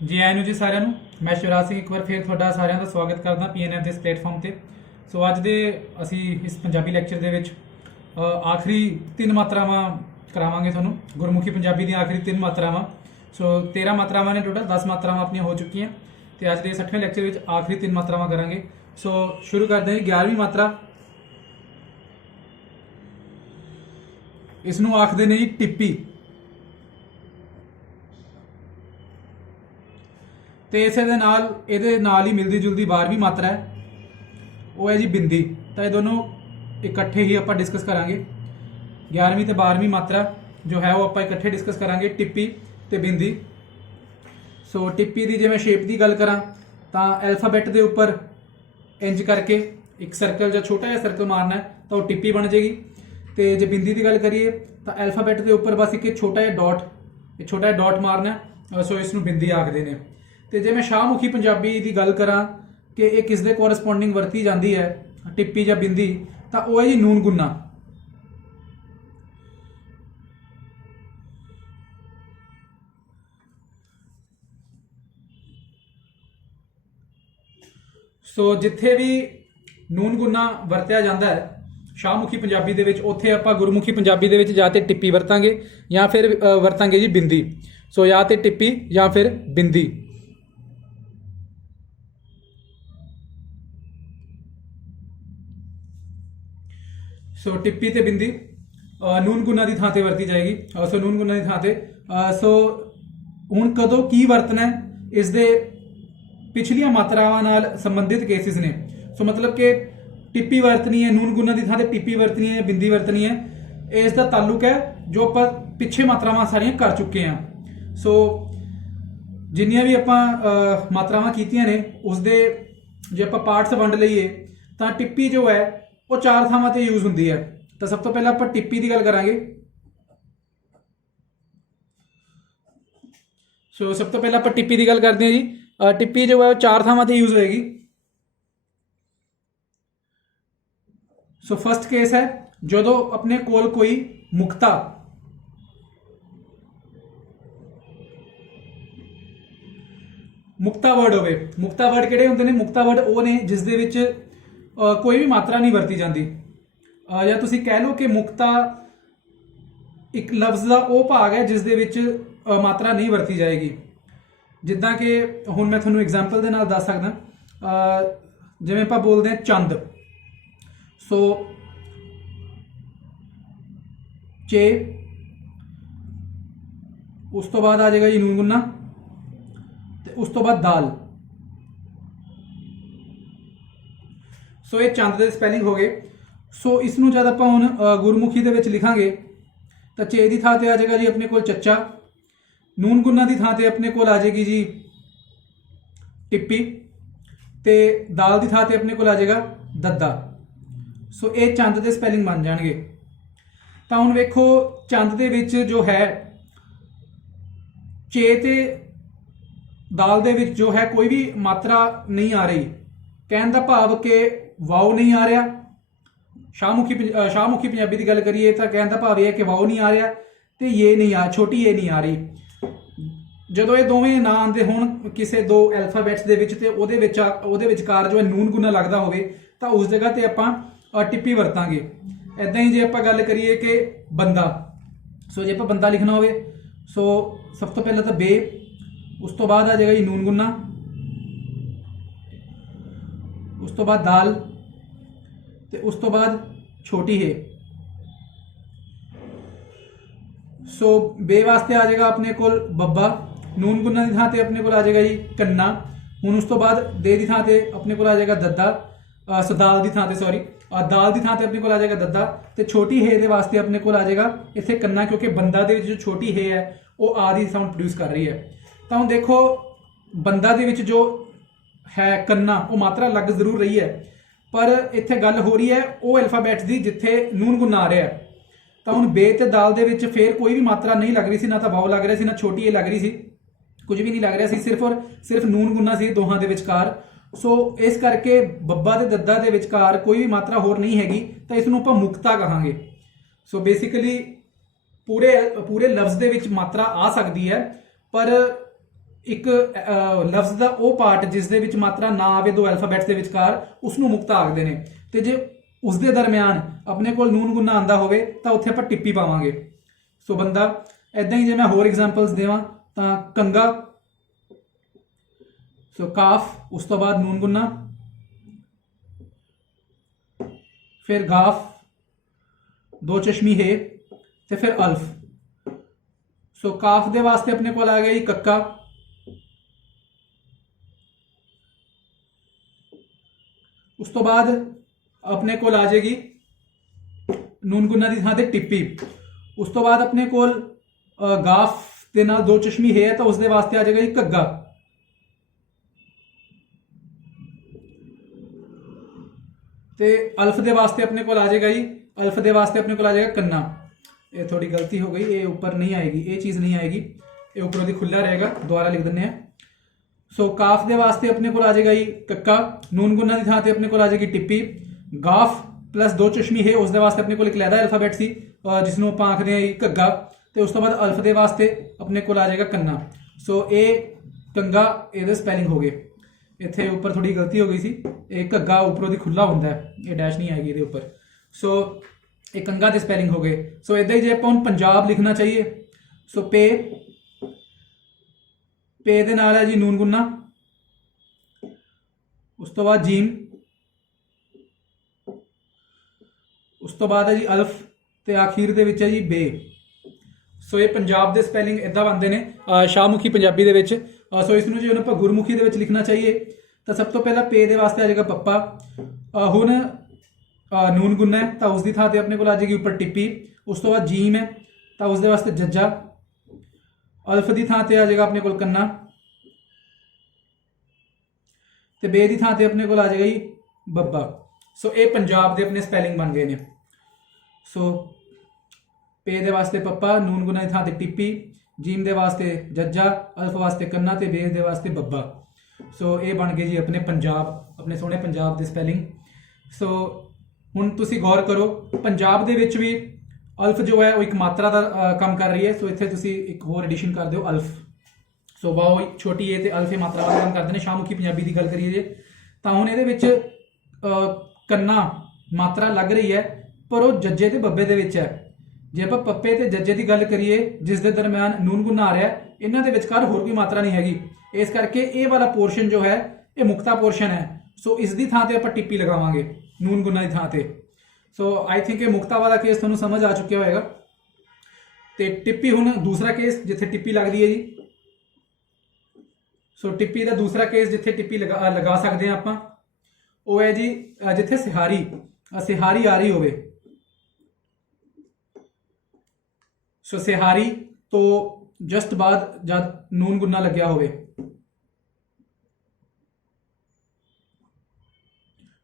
ਜੀ ਆਇਆਂ ਨੂੰ ਜੀ ਸਾਰਿਆਂ ਨੂੰ। ਮੈਂ ਸ਼ਿਵਰਾਜ ਸਿੰਘ ਇੱਕ ਵਾਰ ਫਿਰ ਤੁਹਾਡਾ ਸਾਰਿਆਂ ਦਾ ਸਵਾਗਤ ਕਰਦਾ ਪੀਐਨਐਫ ਦੇ ਇਸ ਪਲੇਟਫਾਰਮ ਤੇ। ਸੋ ਅੱਜ ਦੇ ਅਸੀਂ ਇਸ ਪੰਜਾਬੀ ਲੈਕਚਰ ਦੇ ਵਿੱਚ ਆਖਰੀ 3 ਮਾਤਰਾਵਾਂ ਕਰਾਵਾਂਗੇ ਤੁਹਾਨੂੰ। ਗੁਰਮੁਖੀ ਪੰਜਾਬੀ ਦੀਆਂ ਆਖਰੀ 3 ਮਾਤਰਾਵਾਂ। ਸੋ 13 ਮਾਤਰਾਵਾਂ ਨੇ ਟੋਟਲ, 10 ਮਾਤਰਾਵਾਂ ਆਪਣੀਆਂ ਹੋ ਚੁੱਕੀਆਂ ਤੇ ਅੱਜ ਦੇ 60ਵੇਂ ਲੈਕਚਰ ਵਿੱਚ ਆਖਰੀ 3 ਮਾਤਰਾਵਾਂ ਕਰਾਂਗੇ। ਸੋ ਸ਼ੁਰੂ ਕਰਦੇ ਹਾਂ ਜੀ। 11ਵੀਂ ਮਾਤਰਾ, ਇਸ ਨੂੰ ਆਖਦੇ ਨੇ ਜੀ ਟਿੱਪੀ। ਤੇ ਇਸੇ ਦੇ ਨਾਲ ਇਹਦੇ ਨਾਲ ਹੀ ਮਿਲਦੀ ਜੁਲਦੀ 12ਵੀਂ ਮਾਤਰਾ ਹੈ, ਉਹ ਹੈ ਜੀ ਬਿੰਦੀ। ਤਾਂ ਇਹ ਦੋਨੋਂ ਇਕੱਠੇ ਹੀ ਆਪਾਂ ਡਿਸਕਸ ਕਰਾਂਗੇ। 11ਵੀਂ ਤੇ 12ਵੀਂ ਮਾਤਰਾ ਜੋ ਹੈ ਉਹ ਆਪਾਂ ਇਕੱਠੇ ਡਿਸਕਸ ਕਰਾਂਗੇ, ਟਿੱਪੀ ਤੇ ਬਿੰਦੀ। ਸੋ ਟਿੱਪੀ ਦੀ ਜੇ ਮੈਂ ਸ਼ੇਪ ਦੀ ਗੱਲ ਕਰਾਂ ਤਾਂ ਐਲਫਾਬੈਟ ਦੇ ਉੱਪਰ ਇੰਜ ਕਰਕੇ ਇੱਕ ਸਰਕਲ ਜਾਂ ਛੋਟਾ ਜਿਹਾ ਸਰਕਲ ਮਾਰਨਾ ਹੈ ਤਾਂ ਉਹ ਟਿੱਪੀ ਬਣ ਜਾਏਗੀ। ਤੇ ਜੇ ਬਿੰਦੀ ਦੀ ਗੱਲ ਕਰੀਏ ਤਾਂ ਐਲਫਾਬੈਟ ਦੇ ਉੱਪਰ ਬਸ ਇੱਕ ਛੋਟਾ ਜਿਹਾ ਡਾਟ ਮਾਰਨਾ ਹੈ। ਸੋ ਇਸ ਨੂੰ ਬਿੰਦੀ ਆਖਦੇ ਨੇ। ਤੇ ਜੇ ਮੈਂ ਸ਼ਾਹਮੁਖੀ ਪੰਜਾਬੀ ਦੀ ਗੱਲ ਕਰਾਂ ਕਿ ਇਹ ਕਿਸ ਦੇ ਕੋਰਸਪੋਂਡਿੰਗ ਵਰਤੀ ਜਾਂਦੀ ਹੈ ਟਿੱਪੀ ਜਾਂ ਬਿੰਦੀ, ਤਾਂ ਉਹ ਹੈ ਜੀ ਨੂਨ ਗੁੰਨਾ। ਸੋ ਜਿੱਥੇ ਵੀ ਨੂਨ ਗੁੰਨਾ ਵਰਤਿਆ ਜਾਂਦਾ ਹੈ ਸ਼ਾਹਮੁਖੀ ਪੰਜਾਬੀ ਦੇ ਵਿੱਚ, ਉੱਥੇ ਆਪਾਂ ਗੁਰਮੁਖੀ ਪੰਜਾਬੀ ਦੇ ਵਿੱਚ ਜਾਂ ਤੇ ਟਿੱਪੀ ਵਰਤਾਂਗੇ ਜਾਂ ਫਿਰ ਵਰਤਾਂਗੇ ਜੀ ਬਿੰਦੀ। ਸੋ ਜਾਂ ਤੇ ਟਿੱਪੀ ਜਾਂ ਫਿਰ ਬਿੰਦੀ। ਸੋ ਟਿੱਪੀ ਤੇ ਬਿੰਦੀ ਨੂਨ ਗੁੰਨਾ ਦੀ ਥਾਂ ਤੇ ਵਰਤੀ ਜਾਏਗੀ। ਸੋ ਨੂਨ ਗੁੰਨਾ ਦੀ ਥਾਂ ਤੇ ਸੋ ਹੁਣ ਕਦੋਂ ਕੀ ਵਰਤਣਾ ਹੈ, ਇਸ ਦੇ ਪਿਛਲੀਆਂ ਮਾਤਰਾਵਾਂ ਨਾਲ ਸੰਬੰਧਿਤ ਕੇਸਿਸ ਨੇ। ਸੋ ਮਤਲਬ ਕਿ ਟਿੱਪੀ ਵਰਤਣੀ ਹੈ, ਨੂਨ ਗੁੰਨਾ ਦੀ ਥਾਂ ਤੇ ਟਿੱਪੀ ਵਰਤਣੀ ਹੈ, ਬਿੰਦੀ ਵਰਤਣੀ ਹੈ। ਇਸ ਦਾ ਤਾਲੁਕ ਹੈ ਜੋ ਆਪਾਂ ਪਿੱਛੇ ਮਾਤਰਾਵਾਂ ਸਾਰੀਆਂ ਕਰ ਚੁੱਕੇ ਹਾਂ। ਸੋ ਜਿੰਨੀਆਂ ਵੀ ਆਪਾਂ ਮਾਤਰਾਵਾਂ ਕੀਤੀਆਂ ਨੇ ਉਸਦੇ ਜੇ ਆਪਾਂ ਪਾਰਟਸ ਵੰਡ ਲਈਏ ਤਾਂ ਟਿੱਪੀ ਜੋ ਹੈ ਉਹ 4 ਥਾਵਾਂ ਤੇ ਯੂਜ਼ ਹੁੰਦੀ ਹੈ। ਤਾਂ ਸਭ ਤੋਂ ਪਹਿਲਾਂ ਆਪਾਂ ਟਿੱਪੀ ਦੀ ਗੱਲ ਕਰਾਂਗੇ। ਸੋ ਸਭ ਤੋਂ ਪਹਿਲਾਂ ਆਪਾਂ ਟਿੱਪੀ ਦੀ ਗੱਲ ਕਰਦੇ ਹਾਂ ਜੀ। ਟਿੱਪੀ ਜੋ ਹੈ ਉਹ 4 ਥਾਵਾਂ ਤੇ ਯੂਜ਼ ਹੋਏਗੀ। ਸੋ ਫਸਟ ਕੇਸ ਹੈ ਜਦੋਂ ਆਪਣੇ ਕੋਲ ਕੋਈ ਮੁਕਤਾ ਵਰਡ ਹੋਵੇ। ਮੁਕਤਾ ਵਰਡ ਕਿਹੜੇ ਹੁੰਦੇ ਨੇ? ਮੁਕਤਾ ਵਰਡ ਉਹ ਨੇ ਜਿਸ ਦੇ ਵਿੱਚ ਕੋਈ ਵੀ ਮਾਤਰਾ ਨਹੀਂ ਵਰਤੀ ਜਾਂਦੀ, ਜਾਂ ਤੁਸੀਂ ਕਹਿ ਲਓ ਕਿ ਮੁਕਤਾ ਇੱਕ ਲਫ਼ਜ਼ ਦਾ ਉਹ ਭਾਗ ਹੈ ਜਿਸ ਦੇ ਵਿੱਚ ਮਾਤਰਾ ਨਹੀਂ ਵਰਤੀ ਜਾਏਗੀ। ਜਿੱਦਾਂ ਕਿ ਹੁਣ ਮੈਂ ਤੁਹਾਨੂੰ ਐਗਜ਼ਾਮਪਲ ਦੇ ਨਾਲ ਦੱਸ ਸਕਦਾ। ਜਿਵੇਂ ਆਪਾਂ ਬੋਲਦੇ ਹਾਂ ਚੰਦ। ਸੋ ਚੇ, ਉਸ ਤੋਂ ਬਾਅਦ ਆ ਜਾਏਗਾ ਜੀ ਨੂਨ ਗੁੰਨਾ ਤੇ ਉਸ ਤੋਂ ਬਾਅਦ ਦਾਲ। ਸੋ ਇਹ ਚੰਦ ਦੇ ਸਪੈਲਿੰਗ ਹੋ ਗਏ। ਸੋ ਇਸ ਨੂੰ ਜਦ ਆਪਾਂ ਹੁਣ ਗੁਰਮੁਖੀ ਦੇ ਵਿੱਚ ਲਿਖਾਂਗੇ ਤਾਂ ਚੇ ਦੀ ਥਾਂ ਤੇ ਆ ਜਾਏਗਾ ਜੀ ਆਪਣੇ ਕੋਲ ਚੱਚਾ। ਨੂਨ ਗੁੰਨਾ ਦੀ ਥਾਂ ਤੇ ਆਪਣੇ ਕੋਲ ਆ ਜਾਏਗੀ ਜੀ ਟਿੱਪੀ ਤੇ ਦਾਲ ਦੀ ਥਾਂ ਤੇ ਆਪਣੇ ਕੋਲ ਆ ਜਾਏਗਾ ਦੱਦਾ। ਸੋ ਇਹ ਚੰਦ ਦੇ ਸਪੈਲਿੰਗ ਬਣ ਜਾਣਗੇ। ਤਾਂ ਹੁਣ ਵੇਖੋ ਚੰਦ ਦੇ ਵਿੱਚ ਜੋ ਹੈ ਚੇ ਤੇ ਦਾਲ ਦੇ ਵਿੱਚ ਜੋ ਹੈ ਕੋਈ ਵੀ ਮਾਤਰਾ ਨਹੀਂ ਆ ਰਹੀ। ਕਹਿਣ ਦਾ ਭਾਵ ਕਿ ਵਾਓ ਨਹੀਂ ਆ ਰਿਹਾ। ਸ਼ਾਹਮੁਖੀ ਪੰਜਾਬੀ ਦੀ ਗੱਲ ਕਰੀਏ ਤਾਂ ਕਹਿਣ ਦਾ ਭਾਵ ਇਹ ਹੈ ਕਿ ਵਾਓ ਨਹੀਂ ਆ ਰਿਹਾ ਤੇ ਇਹ ਨਹੀਂ ਆ, ਛੋਟੀ ਇਹ ਨਹੀਂ ਆ ਰਹੀ। ਜਦੋਂ ਇਹ ਦੋਵੇਂ ਨਾ ਆਉਂਦੇ ਹੋਣ ਕਿਸੇ ਦੋ ਐਲਫਾਬੈਟਸ ਦੇ ਵਿੱਚ ਤੇ ਉਹਦੇ ਵਿਚਕਾਰ ਜੋ ਹੈ ਨੂਨ ਗੁੰਨਾ ਲੱਗਦਾ ਹੋਵੇ ਤਾਂ ਉਸ ਜਗ੍ਹਾ ਤੇ ਆਪਾਂ ਟਿੱਪੀ ਵਰਤਾਂਗੇ। ਇਦਾਂ ਹੀ ਜੇ ਆਪਾਂ ਗੱਲ ਕਰੀਏ ਕਿ ਬੰਦਾ। ਸੋ ਜੇ ਆਪਾਂ ਬੰਦਾ ਲਿਖਣਾ ਹੋਵੇ ਸੋ ਸਭ ਤੋਂ ਪਹਿਲਾਂ ਤਾਂ ਬੇ, ਉਸ ਤੋਂ ਬਾਅਦ ਆ ਜਾਏਗਾ ਜੀ ਨੂਨ ਗੁੰਨਾ, ਉਸ ਤੋਂ ਬਾਅਦ ਦਾਲ ਤੇ ਉਸ ਤੋਂ ਬਾਅਦ ਛੋਟੀ ਹੈ। ਸੋ ਬੇ ਵਾਸਤੇ ਆ ਜਾਏਗਾ ਆਪਣੇ ਕੋਲ ਬੱਬਾ। ਨੂਨ ਗੁੰਨਾ ਦੀ ਥਾਂ ਤੇ ਆਪਣੇ ਕੋਲ ਆ ਜਾਏਗਾ ਜੀ ਕੰਨਾ। ਹੁਣ ਉਸ ਤੋਂ ਬਾਅਦ ਦੇ ਦੀ ਥਾਂ ਤੇ ਆਪਣੇ ਕੋਲ ਆ ਜਾਏਗਾ ਦੱਦਾ। ਦਾਲ ਦੀ ਥਾਂ ਤੇ ਆਪਣੇ ਕੋਲ ਆ ਜਾਏਗਾ ਦੱਦਾ ਤੇ ਛੋਟੀ ਹੈ ਦੇ ਵਾਸਤੇ ਆਪਣੇ ਕੋਲ ਆ ਜਾਏਗਾ ਇੱਥੇ ਕੰਨਾ, ਕਿਉਂਕਿ ਬੰਦਾ ਦੇ ਵਿੱਚ ਜੋ ਛੋਟੀ ਹੈ ਉਹ ਆ ਦੀ ਸਾਊਂਡ ਪ੍ਰੋਡਿਊਸ ਕਰ ਰਹੀ ਹੈ। ਤਾਂ ਹੁਣ ਦੇਖੋ ਬੰਦਾ ਦੇ ਵਿੱਚ ਜੋ ਹੈ ਕੰਨਾ ਉਹ ਮਾਤਰਾ ਲੱਗ ਜ਼ਰੂਰ ਰਹੀ ਹੈ, ਪਰ ਇੱਥੇ ਗੱਲ ਹੋ ਰਹੀ ਹੈ ਉਹ ਐਲਫਾਬੈਟਸ ਦੀ ਜਿੱਥੇ ਨੂਨ ਗੁੰਨਾ ਆ ਰਿਹਾ ਹੈ। ਤਾਂ ਹੁਣ ਬੇ ਤੇ ਦਾਲ ਦੇ ਵਿੱਚ ਫੇਰ ਕੋਈ ਵੀ ਮਾਤਰਾ ਨਹੀਂ ਲੱਗ ਰਹੀ ਸੀ, ਨਾ ਤਾਂ ਵਾਓ ਲੱਗ ਰਿਹਾ ਸੀ, ਨਾ ਛੋਟੀ ਏ ਲੱਗ ਰਹੀ ਸੀ, ਕੁਝ ਵੀ ਨਹੀਂ ਲੱਗ ਰਿਹਾ ਸੀ, ਸਿਰਫ ਨੂਨ ਗੁੰਨਾ ਸੀ ਦੋਹਾਂ ਦੇ ਵਿਚਕਾਰ। ਸੋ ਇਸ ਕਰਕੇ ਬੱਬਾ ਤੇ ਦੱਦਾ ਦੇ ਵਿਚਕਾਰ ਕੋਈ ਵੀ ਮਾਤਰਾ ਹੋਰ ਨਹੀਂ ਹੈਗੀ, ਤਾਂ ਇਸ ਨੂੰ ਆਪਾਂ ਮੁਕਤਾ ਕਹਾਂਗੇ। ਸੋ ਬੇਸਿਕਲੀ ਪੂਰੇ ਲਫ਼ਜ਼ ਦੇ ਵਿੱਚ ਮਾਤਰਾ ਆ ਸਕਦੀ ਹੈ, ਪਰ ਇੱਕ ਲਫ਼ਜ਼ ਦਾ ਉਹ ਪਾਰਟ ਜਿਸ ਦੇ ਵਿੱਚ ਮਾਤਰਾ ਨਾ ਆਵੇ ਦੋ ਅਲਫਾਬੈਟਸ ਦੇ ਵਿਚਕਾਰ ਉਸ ਨੂੰ ਮੁਕਤਾ ਆਖਦੇ ਨੇ। ਤੇ ਜੇ ਉਸ ਦੇ ਦਰਮਿਆਨ ਆਪਣੇ ਕੋਲ ਨੂਨ ਗੁੰਨਾ ਆਂਦਾ ਹੋਵੇ ਤਾਂ ਉੱਥੇ ਆਪਾਂ ਟਿੱਪੀ ਪਾਵਾਂਗੇ। ਸੋ ਬੰਦਾ ਐਦਾਂ ਹੀ ਜੇ ਮੈਂ ਹੋਰ ਐਗਜ਼ਾਮਪਲਸ ਦੇਵਾਂ ਤਾਂ ਕੰਗਾ, ਸੋ ਕਾਫ, ਉਸ ਤੋਂ ਬਾਅਦ ਨੂਨ ਗੁੰਨਾ, ਫਿਰ ਗਾਫ, ਦੋ ਚਸ਼ਮੀ ਹੈ ਤੇ ਫਿਰ ਅਲਫ। ਸੋ ਕਾਫ ਦੇ ਵਾਸਤੇ ਆਪਣੇ ਕੋਲ ਆ ਗਿਆ ਜੀ ਕੱਕਾ, ਉਸ ਤੋਂ ਬਾਅਦ ਆਪਣੇ ਕੋਲ ਆ ਜਾਏਗੀ ਨੂਨ ਗੁੰਨਾ ਦੀ ਥਾਂ ਤੇ ਟਿੱਪੀ। ਉਸ ਤੋਂ ਬਾਅਦ ਆਪਣੇ ਕੋਲ ਗਾਫ ਦੇ ਨਾਲ ਦੋ ਚਸ਼ਮੀ ਹੈ ਤਾਂ ਉਸ ਦੇ ਵਾਸਤੇ ਆ ਜਾਏਗਾ ਜੀ ਘੱਗਾ। ਤੇ ਅਲਫ ਦੇ ਵਾਸਤੇ ਆਪਣੇ ਕੋਲ ਆ ਜਾਏਗਾ ਜੀ, ਅਲਫ ਦੇ ਵਾਸਤੇ ਆਪਣੇ ਕੋਲ ਆ ਜਾਏਗਾ ਕੰਨਾ। ਇਹ ਥੋੜੀ ਗਲਤੀ हो गई, ये ऊपर नहीं आएगी, ये चीज़ नहीं आएगी, ये ऊपर ਦੀ खुला रहेगा, दोबारा लिख ਦਿੰਦੇ ਆ। सो काफ ਦੇ ਵਾਸਤੇ ਆਪਣੇ ਕੋਲ ਆ ਜਾਏਗਾ ਜੀ ਕੱਕਾ, ਨੂਨ ਗੁੰਨਾ ਦੀ ਥਾਂ ਤੇ ਆਪਣੇ ਕੋਲ ਆ ਜਾਏਗੀ ਟਿੱਪੀ। ਗਾਫ ਪਲੱਸ ਦੋ ਚਸ਼ਮੀ ਹੈ ਉਸ ਦੇ ਵਾਸਤੇ ਆਪਣੇ ਕੋਲ ਇੱਕ ਲਹਿਦਾ ਅਲਫਾਬੈਟ ਸੀ ਜਿਸ ਨੂੰ ਆਪਾਂ ਆਖਦੇ ਆ ਜੀ ਘੱਗਾ। ਤੇ ਉਸ ਤੋਂ ਬਾਅਦ ਅਲਫ ਦੇ ਵਾਸਤੇ ਆਪਣੇ ਕੋਲ ਆ ਜਾਏਗਾ ਕੰਨਾ। ਸੋ ਇਹ ਕੰਗਾ ਇਹਦੇ ਸਪੈਲਿੰਗ ਹੋ ਗਏ। ਇੱਥੇ ਉੱਪਰ ਥੋੜੀ ਗਲਤੀ ਹੋ ਗਈ ਸੀ, ਇਹ ਘੱਗਾ ਉੱਪਰੋਂ ਦੀ ਖੁੱਲਾ ਹੁੰਦਾ ਹੈ, ਇਹ ਡੈਸ਼ ਨਹੀਂ ਆਏਗੀ ਇਹਦੇ ਉੱਪਰ। ਸੋ ਇਹ ਕੰਗਾ ਦੇ ਸਪੈਲਿੰਗ ਹੋ ਗਏ। ਸੋ ਇਦਾਂ ਹੀ ਜੇ ਆਪਾਂ ਹੁਣ ਪੰਜਾਬ ਲਿਖਣਾ ਚਾਹੀਏ, ਸੋ ਪੇ, ਪੇ ਦੇ ਨਾਲ ਹੈ ਜੀ ਨੂਨ ਗੁੰਨਾ, ਉਸ ਤੋਂ ਬਾਅਦ ਜੀਮ, ਉਸ ਤੋਂ ਬਾਅਦ ਹੈ ਜੀ ਅਲਫ ਤੇ ਆਖੀਰ ਦੇ ਵਿੱਚ ਹੈ ਜੀ ਬੇ। ਸੋ ਇਹ ਪੰਜਾਬ ਦੇ ਸਪੈਲਿੰਗ ਇਦਾਂ ਬਣਦੇ ਨੇ ਸ਼ਾਹਮੁਖੀ ਪੰਜਾਬੀ ਦੇ ਵਿੱਚ। ਸੋ ਇਸ ਨੂੰ ਜੇ ਹੁਣ ਆਪਾਂ ਗੁਰਮੁਖੀ ਦੇ ਵਿੱਚ ਲਿਖਣਾ ਚਾਹੀਏ ਤਾਂ ਸਭ ਤੋਂ ਪਹਿਲਾਂ ਪੇ ਦੇ ਵਾਸਤੇ ਆ ਜਾਏਗਾ ਪੱਪਾ। ਹੁਣ ਨੂਨ ਗੁੰਨਾ ਹੈ ਤਾਂ ਉਸ ਦੀ ਥਾਂ ਤੇ ਆਪਣੇ ਕੋਲ ਆ ਜਾਏਗੀ ਉੱਪਰ ਟਿੱਪੀ। ਉਸ ਤੋਂ ਬਾਅਦ ਜੀਮ ਹੈ ਤਾਂ ਉਸ ਦੇ ਵਾਸਤੇ ਜੱਜਾ। ਅਲਫ ਦੀ ਥਾਂ ਤੇ ਆ ਜਾਏਗਾ ਆਪਣੇ ਕੋਲ ਕੰਨਾ ਤੇ ਬੇ ਦੀ ਥਾਂ ਤੇ ਆਪਣੇ ਕੋਲ ਆ ਜਾਏਗਾ ਜੀ ਬੱਬਾ। ਸੋ ਇਹ ਪੰਜਾਬ ਦੇ ਆਪਣੇ ਸਪੈਲਿੰਗ ਬਣ ਗਏ ਨੇ। ਸੋ ਪੇ ਦੇ ਵਾਸਤੇ ਪੱਪਾ, ਨੂਨ ਗੁੰਨਾ ਦੀ ਥਾਂ ਤੇ ਟਿੱਪੀ, ਜੀਮ ਦੇ ਵਾਸਤੇ ਜੱਜਾ, ਅਲਫ ਵਾਸਤੇ ਕੰਨਾ ਤੇ ਬੇ ਦੇ ਵਾਸਤੇ ਬੱਬਾ। ਸੋ ਇਹ ਬਣ ਗਏ ਜੀ ਆਪਣੇ ਪੰਜਾਬ, ਆਪਣੇ ਸੋਹਣੇ ਪੰਜਾਬ ਦੇ ਸਪੈਲਿੰਗ। ਸੋ ਹੁਣ ਤੁਸੀਂ ਗੌਰ ਕਰੋ, ਪੰਜਾਬ ਦੇ ਵਿੱਚ ਵੀ ਅਲਫ ਜੋ ਹੈ ਉਹ ਇੱਕ ਮਾਤਰਾ ਦਾ ਕੰਮ ਕਰ ਰਹੀ ਹੈ। ਸੋ ਇੱਥੇ ਤੁਸੀਂ ਇੱਕ ਹੋਰ ਐਡੀਸ਼ਨ ਕਰ ਦਿਓ ਅਲਫ। ਸੋ ਵਾਓ ਛੋਟੀ ਏ ਤੇ ਅਲਫ ਇਹ ਮਾਤਰਾ ਦਾ ਕੰਮ ਕਰਦੇ ਨੇ। ਸ਼ਾਹਮੁਖੀ ਪੰਜਾਬੀ ਦੀ ਗੱਲ ਕਰੀਏ ਜੇ ਤਾਂ ਹੁਣ ਇਹਦੇ ਵਿੱਚ ਕੰਨਾ ਮਾਤਰਾ ਲੱਗ ਰਹੀ ਹੈ ਪਰ ਉਹ ਜੱਜੇ ਤੇ ਬੱਬੇ ਦੇ ਵਿੱਚ ਹੈ। ਜੇ ਆਪਾਂ ਪੱਪੇ ਤੇ ਜੱਜੇ ਦੀ ਗੱਲ ਕਰੀਏ ਜਿਸ ਦੇ ਦਰਮਿਆਨ ਨੂਨ ਗੁੰਨਾ ਆ ਰਿਹਾ, ਇਹਨਾਂ ਦੇ ਵਿਚਕਾਰ ਹੋਰ ਕੋਈ ਮਾਤਰਾ ਨਹੀਂ ਹੈਗੀ। ਇਸ ਕਰਕੇ ਇਹ ਵਾਲਾ ਪੋਰਸ਼ਨ ਜੋ ਹੈ ਇਹ ਮੁਕਤਾ ਪੋਰਸ਼ਨ ਹੈ। ਸੋ ਇਸ ਦੀ ਥਾਂ ਤੇ ਆਪਾਂ ਟਿੱਪੀ ਲਗਾਵਾਂਗੇ ਨੂਨ ਗੁੰਨਾ ਦੀ ਥਾਂ ਤੇ। ਸੋ ਆਈ ਥਿੰਕ ਇਹ ਮੁਕਤਾ ਵਾਲਾ ਕੇਸ ਤੁਹਾਨੂੰ ਸਮਝ ਆ ਚੁੱਕਿਆ ਹੋਏਗਾ। ਤੇ ਟਿੱਪੀ ਹੁਣ ਦੂਸਰਾ ਕੇਸ ਜਿੱਥੇ ਟਿੱਪੀ ਲੱਗਦੀ ਹੈ ਜੀ। ਸੋ ਟਿੱਪੀ ਦਾ ਦੂਸਰਾ ਕੇਸ ਜਿੱਥੇ ਟਿੱਪੀ ਲਗਾ ਸਕਦੇ ਹਾਂ ਆਪਾਂ ਉਹ ਹੈ ਜੀ ਜਿੱਥੇ ਸਿਹਾਰੀ ਆ ਰਹੀ ਹੋਵੇ। ਸੋ ਸਿਹਾਰੀ ਤੋਂ ਜਸਟ ਬਾਅਦ ਜਦ ਨੂਨ ਗੁੰਨਾ ਲੱਗਿਆ ਹੋਵੇ।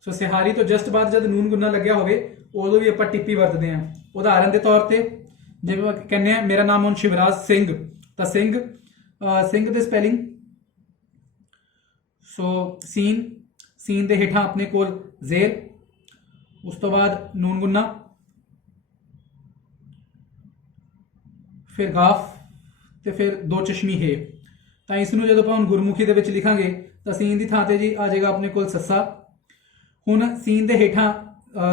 ਸੋ ਸਿਹਾਰੀ ਤੋਂ ਜਸਟ ਬਾਅਦ ਜਦ ਨੂਨ ਗੁੰਨਾ ਲੱਗਿਆ ਹੋਵੇ ਉਦੋਂ ਵੀ ਆਪਾਂ ਟਿੱਪੀ ਵਰਤਦੇ ਹਾਂ। ਉਦਾਹਰਨ ਦੇ ਤੌਰ ਤੇ ਜਿਵੇਂ ਕਹਿੰਦੇ ਆ ਮੇਰਾ ਨਾਮ ਹੁਣ ਸ਼ਿਵਰਾਜ ਸਿੰਘ, ਤਾਂ ਸਿੰਘ ਦੇ ਸਪੈਲਿੰਗ ਸੋ ਸੀਨ ਦੇ ਹੇਠਾਂ ਆਪਣੇ ਕੋਲ ਜ਼ੇਰ, ਉਸ ਤੋਂ ਬਾਅਦ ਨੂਨ ਗੁੰਨਾ, ਫਿਰ ਗਾਫ ਤੇ ਫਿਰ ਦੋ ਚਸ਼ਮੀ ਹੈ। ਤਾਂ ਇਸ ਨੂੰ ਜਦੋਂ ਆਪਾਂ ਹੁਣ ਗੁਰਮੁਖੀ ਦੇ ਵਿੱਚ ਲਿਖਾਂਗੇ ਤਾਂ ਸੀਨ ਦੀ ਥਾਂ ਤੇ ਜੀ ਆ ਜਾਏਗਾ ਆਪਣੇ ਕੋਲ ਸੱਸਾ। ਹੁਣ ਸੀਨ ਦੇ ਹੇਠਾਂ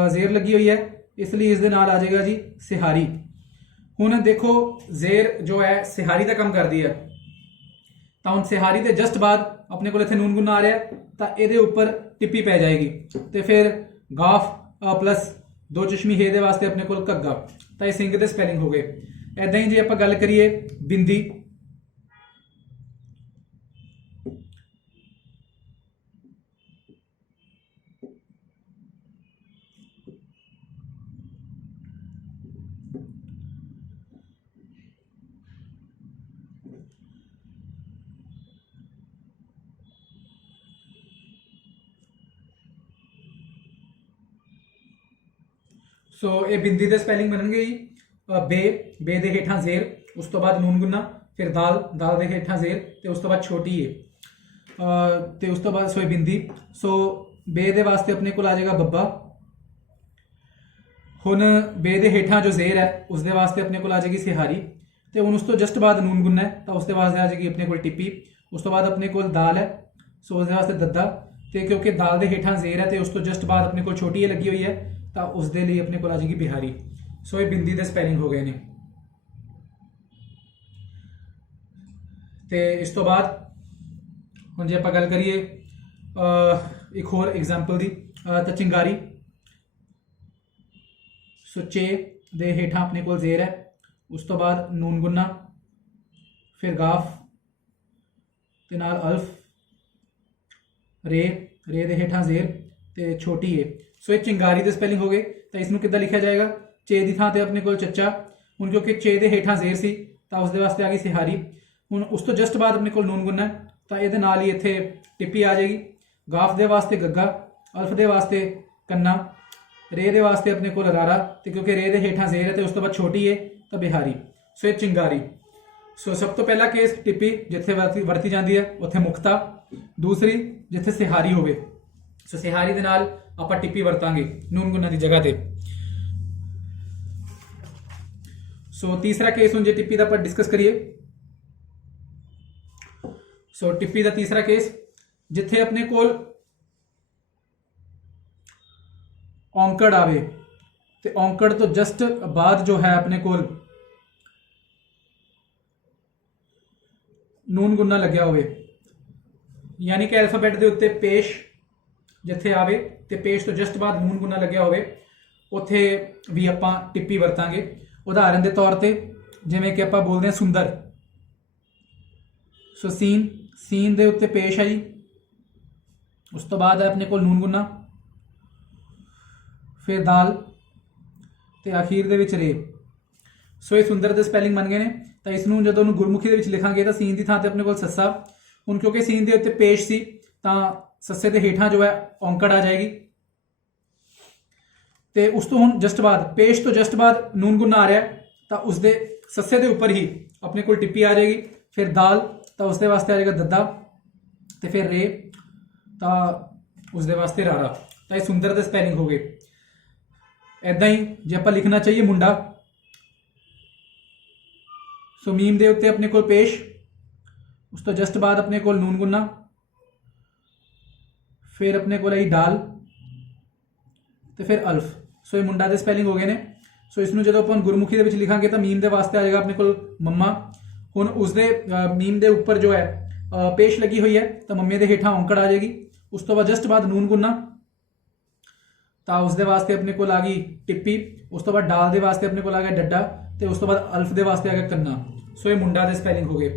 ਜ਼ੇਰ ਲੱਗੀ ਹੋਈ ਹੈ ਇਸ ਲਈ ਇਸ ਦੇ ਨਾਲ ਆ ਜਾਏਗਾ ਜੀ ਸਿਹਾਰੀ। ਹੁਣ ਦੇਖੋ ਜ਼ੇਰ ਜੋ ਹੈ ਸਿਹਾਰੀ ਦਾ ਕੰਮ ਕਰਦੀ ਹੈ ਤਾਂ ਹੁਣ ਸਿਹਾਰੀ ਦੇ ਜਸਟ ਬਾਅਦ ਆਪਣੇ ਕੋਲ ਇੱਥੇ ਨੂਨ ਗੁੰਨਾ ਆ ਰਿਹਾ ਤਾਂ ਇਹਦੇ ਉੱਪਰ ਟਿੱਪੀ ਪੈ ਜਾਏਗੀ ਤੇ ਫਿਰ ਗਾਫ ਪਲੱਸ ਦੋ ਚਸ਼ਮੀ ਹੈ ਦੇ ਵਾਸਤੇ ਆਪਣੇ ਕੋਲ ਘੱਗਾ। ਤਾਂ ਇਹ ਸਿੰਘ ਦੇ ਸਪੈਲਿੰਗ ਹੋ ਗਏ। ਐਦਾਂ ਹੀ ਜੇ ਆਪਾਂ ਗੱਲ ਕਰੀਏ ਬਿੰਦੀ, ਸੋ ਇਹ ਬਿੰਦੀ ਦੇ ਸਪੈਲਿੰਗ ਬਣਨਗੇ ਜੀ ਬੇ ਦੇ ਹੇਠਾਂ ਜ਼ੇਰ, ਉਸ ਤੋਂ ਬਾਅਦ ਨੂਨ ਗੁੰਨਾ, ਫਿਰ ਦਾਲ ਦੇ ਹੇਠਾਂ ਜ਼ੇਰ ਤੇ ਉਸ ਤੋਂ ਬਾਅਦ ਛੋਟੀ ਏ ਤੇ ਉਸ ਤੋਂ ਬਾਅਦ ਸੋ ਬਿੰਦੀ। ਸੋ ਬੇ ਦੇ ਵਾਸਤੇ ਆਪਣੇ ਕੋਲ ਆ ਜਾਏਗਾ ਬੱਬਾ। ਹੁਣ ਬੇ ਦੇ ਹੇਠਾਂ ਜੋ ਜ਼ੇਰ ਹੈ ਉਸ ਦੇ ਵਾਸਤੇ ਆਪਣੇ ਕੋਲ ਆ ਜਾਏਗੀ ਸਿਹਾਰੀ ਤੇ ਹੁਣ ਉਸ ਤੋਂ ਜਸਟ ਬਾਅਦ ਨੂਨ ਗੁੰਨਾ ਹੈ ਤਾਂ ਉਸ ਦੇ ਵਾਸਤੇ ਆ ਜਾਏਗੀ ਆਪਣੇ ਕੋਲ ਟਿੱਪੀ। ਉਸ ਤੋਂ ਬਾਅਦ ਆਪਣੇ ਕੋਲ ਦਾਲ ਹੈ, ਸੋ ਉਸ ਦੇ ਵਾਸਤੇ ਦੱਦਾ, ਤੇ ਕਿਉਂਕਿ ਦਾਲ ਦੇ ਹੇਠਾਂ ਜ਼ੇਰ ਹੈ ਤੇ ਉਸ ਤੋਂ ਜਸਟ ਬਾਅਦ ਆਪਣੇ ਕੋਲ ਛੋਟੀ ਏ ਲੱਗੀ ਹੋਈ ਹੈ ਤਾਂ ਉਸ ਦੇ ਲਈ ਆਪਣੇ ਕੋਲ ਆ ਜਾਏਗੀ ਬਿਹਾਰੀ। ਸੋ ਇਹ ਬਿੰਦੀ ਦੇ ਸਪੈਲਿੰਗ ਹੋ ਗਏ ਨੇ। ਤੇ ਇਸ ਤੋਂ ਬਾਅਦ ਹੁਣ ਜੇ ਆਪਾਂ ਗੱਲ ਕਰੀਏ ਇੱਕ ਹੋਰ ਐਗਜ਼ਾਮਪਲ ਦੀ, ਤਾਂ ਚਿੰਗਾਰੀ। ਸੋ ਚੇ ਦੇ ਹੇਠਾਂ ਆਪਣੇ ਕੋਲ ਜ਼ੇਰ ਹੈ, ਉਸ ਤੋਂ ਬਾਅਦ ਨੂਨ ਗੁੰਨਾ, ਫਿਰ ਗਾਫ ਤੇ ਨਾਲ ਅਲਫ, ਰੇ ਦੇ ਹੇਠਾਂ ਜ਼ੇਰ ਤੇ ਛੋਟੀ ਏ। ਸੋ ਇਹ ਚਿੰਗਾਰੀ ਦੇ ਸਪੈਲਿੰਗ ਹੋ ਗਏ। ਤਾਂ ਇਸ ਨੂੰ ਕਿੱਦਾਂ ਲਿਖਿਆ ਜਾਏਗਾ? ਚੇ ਦੀ ਥਾਂ ਤੇ ਆਪਣੇ ਕੋਲ ਚੱਚਾ, ਹੁਣ ਕਿਉਂਕਿ ਚੇ ਦੇ ਹੇਠਾਂ ਜ਼ੇਰ ਸੀ ਤਾਂ ਉਸ ਦੇ ਵਾਸਤੇ ਆ ਗਈ ਸਿਹਾਰੀ। ਹੁਣ ਉਸ ਤੋਂ ਜਸਟ ਬਾਅਦ ਆਪਣੇ ਕੋਲ ਨੂਨ ਗੁੰਨਾ, ਤਾਂ ਇਹਦੇ ਨਾਲ ਹੀ ਇੱਥੇ ਟਿੱਪੀ ਆ ਜਾਏਗੀ। ਗਾਫ ਦੇ ਵਾਸਤੇ ਗੱਗਾ, ਅਲਫ ਦੇ ਵਾਸਤੇ ਕੰਨਾ, ਰੇ ਦੇ ਵਾਸਤੇ ਆਪਣੇ ਕੋਲ ਰਾਰਾ, ਤੇ ਕਿਉਂਕਿ ਰੇ ਦੇ ਹੇਠਾਂ ਜ਼ੇਰ ਹੈ ਤੇ ਉਸ ਤੋਂ ਬਾਅਦ ਛੋਟੀ ਏ ਤਾਂ ਬਿਹਾਰੀ। ਸੋ ਇਹ ਚਿੰਗਾਰੀ। ਸੋ ਸਭ ਤੋਂ ਪਹਿਲਾ ਕੇਸ ਟਿੱਪੀ ਜਿੱਥੇ ਵਰਤੀ ਜਾਂਦੀ ਹੈ ਉੱਥੇ ਮੁਕਤਾ, ਦੂਸਰੀ ਜਿੱਥੇ ਸਿਹਾਰੀ ਹੋਵੇ, ਸੋ ਸਿਹਾਰੀ ਦੇ ਨਾਲ ਆਪਾਂ ਟਿੱਪੀ ਵਰਤਾਂਗੇ ਨੂਨ ਗੁੰਨਾ ਦੀ ਜਗ੍ਹਾ ਤੇ। ਸੋ ਤੀਸਰਾ ਕੇਸ ਹੁਣ ਜੇ ਟਿੱਪੀ ਦਾ ਆਪਾਂ ਡਿਸਕਸ ਕਰੀਏ, ਸੋ ਟਿੱਪੀ ਦਾ ਤੀਸਰਾ ਕੇਸ ਜਿੱਥੇ ਆਪਣੇ ਕੋਲ ਔਂਕੜ ਆਵੇ ਤੇ ਔਂਕੜ ਤੋਂ ਜਸਟ ਬਾਅਦ ਜੋ ਹੈ ਆਪਣੇ ਕੋਲ ਨੂਨ ਗੁੰਨਾ ਲੱਗਿਆ ਹੋਵੇ, ਯਾਨੀ ਕਿ ਐਲਫਾਬੈਟ ਦੇ ਉੱਤੇ ਪੇਸ਼ ਜਿੱਥੇ ਆਵੇ ਤੇ ਪੇਸ਼ ਤੋਂ ਜਸਟ ਬਾਅਦ ਨੂਨ ਗੁੰਨਾ ਲੱਗਿਆ ਹੋਵੇ, ਉੱਥੇ ਵੀ ਆਪਾਂ ਟਿੱਪੀ ਵਰਤਾਂਗੇ। ਉਦਾਹਰਨ ਦੇ ਤੌਰ ਤੇ ਜਿਵੇਂ ਕਿ ਆਪਾਂ ਬੋਲਦੇ ਹਾਂ ਸੁੰਦਰ, ਸੋ ਸੀਨ ਦੇ ਉੱਤੇ ਪੇਸ਼ ਹੈ ਜੀ, ਉਸ ਤੋਂ ਬਾਅਦ ਹੈ ਆਪਣੇ ਕੋਲ ਨੂਨ ਗੁੰਨਾ, ਫਿਰ ਦਾਲ ਤੇ ਆਖੀਰ ਦੇ ਵਿੱਚ ਰੇ। ਸੋ ਇਹ ਸੁੰਦਰ ਦੇ ਸਪੈਲਿੰਗ ਬਣ ਗਏ ਨੇ। ਤਾਂ ਇਸ ਨੂੰ ਜਦੋਂ ਗੁਰਮੁਖੀ ਦੇ ਵਿੱਚ ਲਿਖਾਂਗੇ ਤਾਂ ਸੀਨ ਦੀ ਥਾਂ ਤੇ ਆਪਣੇ ਕੋਲ ਸੱਸਾ, ਹੁਣ ਕਿਉਂਕਿ ਸੀਨ ਦੇ ਉੱਤੇ ਪੇਸ਼ ਸੀ ਤਾਂ ਸੱਸੇ ਦੇ ਹੇਠਾਂ ਜੋ ਹੈ ਔਂਕੜ ਆ ਜਾਏਗੀ, ਤੇ ਉਸ ਤੋਂ ਹੁਣ ਜਸਟ ਬਾਅਦ ਪੇਸ਼ ਤੋਂ ਜਸਟ ਬਾਅਦ ਨੂਨ ਗੁੰਨਾ ਆ ਰਿਹਾ ਤਾਂ ਉਸ ਦੇ ਸੱਸੇ ਦੇ ਉੱਪਰ ਹੀ ਆਪਣੇ ਕੋਲ ਟਿੱਪੀ ਆ ਜਾਏਗੀ। ਫਿਰ ਦਾਲ ਤਾਂ ਉਸ ਦੇ ਵਾਸਤੇ ਆ ਜਾਏਗਾ ਦੱਦਾ, ਤੇ ਫਿਰ ਰੇ ਤਾਂ ਉਸ ਦੇ ਵਾਸਤੇ ਰਾਰਾ। ਤਾਂ ਇਹ ਸੁੰਦਰ ਦੇ ਸਪੈਲਿੰਗ ਹੋ ਗਏ। ਐਦਾਂ ਹੀ ਜੇ ਆਪਾਂ ਲਿਖਣਾ ਚਾਹੀਏ ਮੁੰਡਾ, ਸੋ ਮੀਮ ਦੇ ਉੱਤੇ ਆਪਣੇ ਕੋਲ ਪੇਸ਼, ਉਸ ਤੋਂ ਜਸਟ ਬਾਅਦ ਆਪਣੇ ਕੋਲ ਨੂਨ ਗੁੰਨਾ, ਫਿਰ ਆਪਣੇ ਕੋਲ ਆਈ ਦਾਲ ਤੇ ਫਿਰ ਅਲਫ। ਸੋ ਇਹ ਮੁੰਡਾ ਦੇ ਸਪੈਲਿੰਗ ਹੋ ਗਏ ਨੇ। ਸੋ ਇਸ ਨੂੰ ਜਦੋਂ ਆਪਾਂ ਗੁਰਮੁਖੀ ਦੇ ਵਿੱਚ ਲਿਖਾਂਗੇ ਤਾਂ ਮੀਮ ਦੇ ਵਾਸਤੇ ਆ ਜਾਏਗਾ ਆਪਣੇ ਕੋਲ ਮੰਮਾ। ਹੁਣ ਉਸ ਦੇ ਮੀਮ ਦੇ ਉੱਪਰ ਜੋ ਹੈ ਪੇਸ਼ ਲੱਗੀ ਹੋਈ ਹੈ ਤਾਂ ਮੰਮੇ ਦੇ ਹੇਠਾਂ ਔਂਕੜ ਆ ਜਾਏਗੀ, ਉਸ ਤੋਂ ਬਾਅਦ ਜਸਟ ਬਾਅਦ ਨੂਨ ਗੁੰਨਾ, ਤਾਂ ਉਸ ਦੇ ਵਾਸਤੇ ਆਪਣੇ ਕੋਲ ਆ ਗਈ ਟਿੱਪੀ, ਉਸ ਤੋਂ ਬਾਅਦ ਡਾਲ ਦੇ ਵਾਸਤੇ ਆਪਣੇ ਕੋਲ ਆ ਗਿਆ ਡੱਡਾ, ਤੇ ਉਸ ਤੋਂ ਬਾਅਦ ਅਲਫ ਦੇ ਵਾਸਤੇ ਆ ਗਿਆ ਕੰਨਾ। ਸੋ ਇਹ ਮੁੰਡਾ ਦੇ ਸਪੈਲਿੰਗ ਹੋ ਗਏ।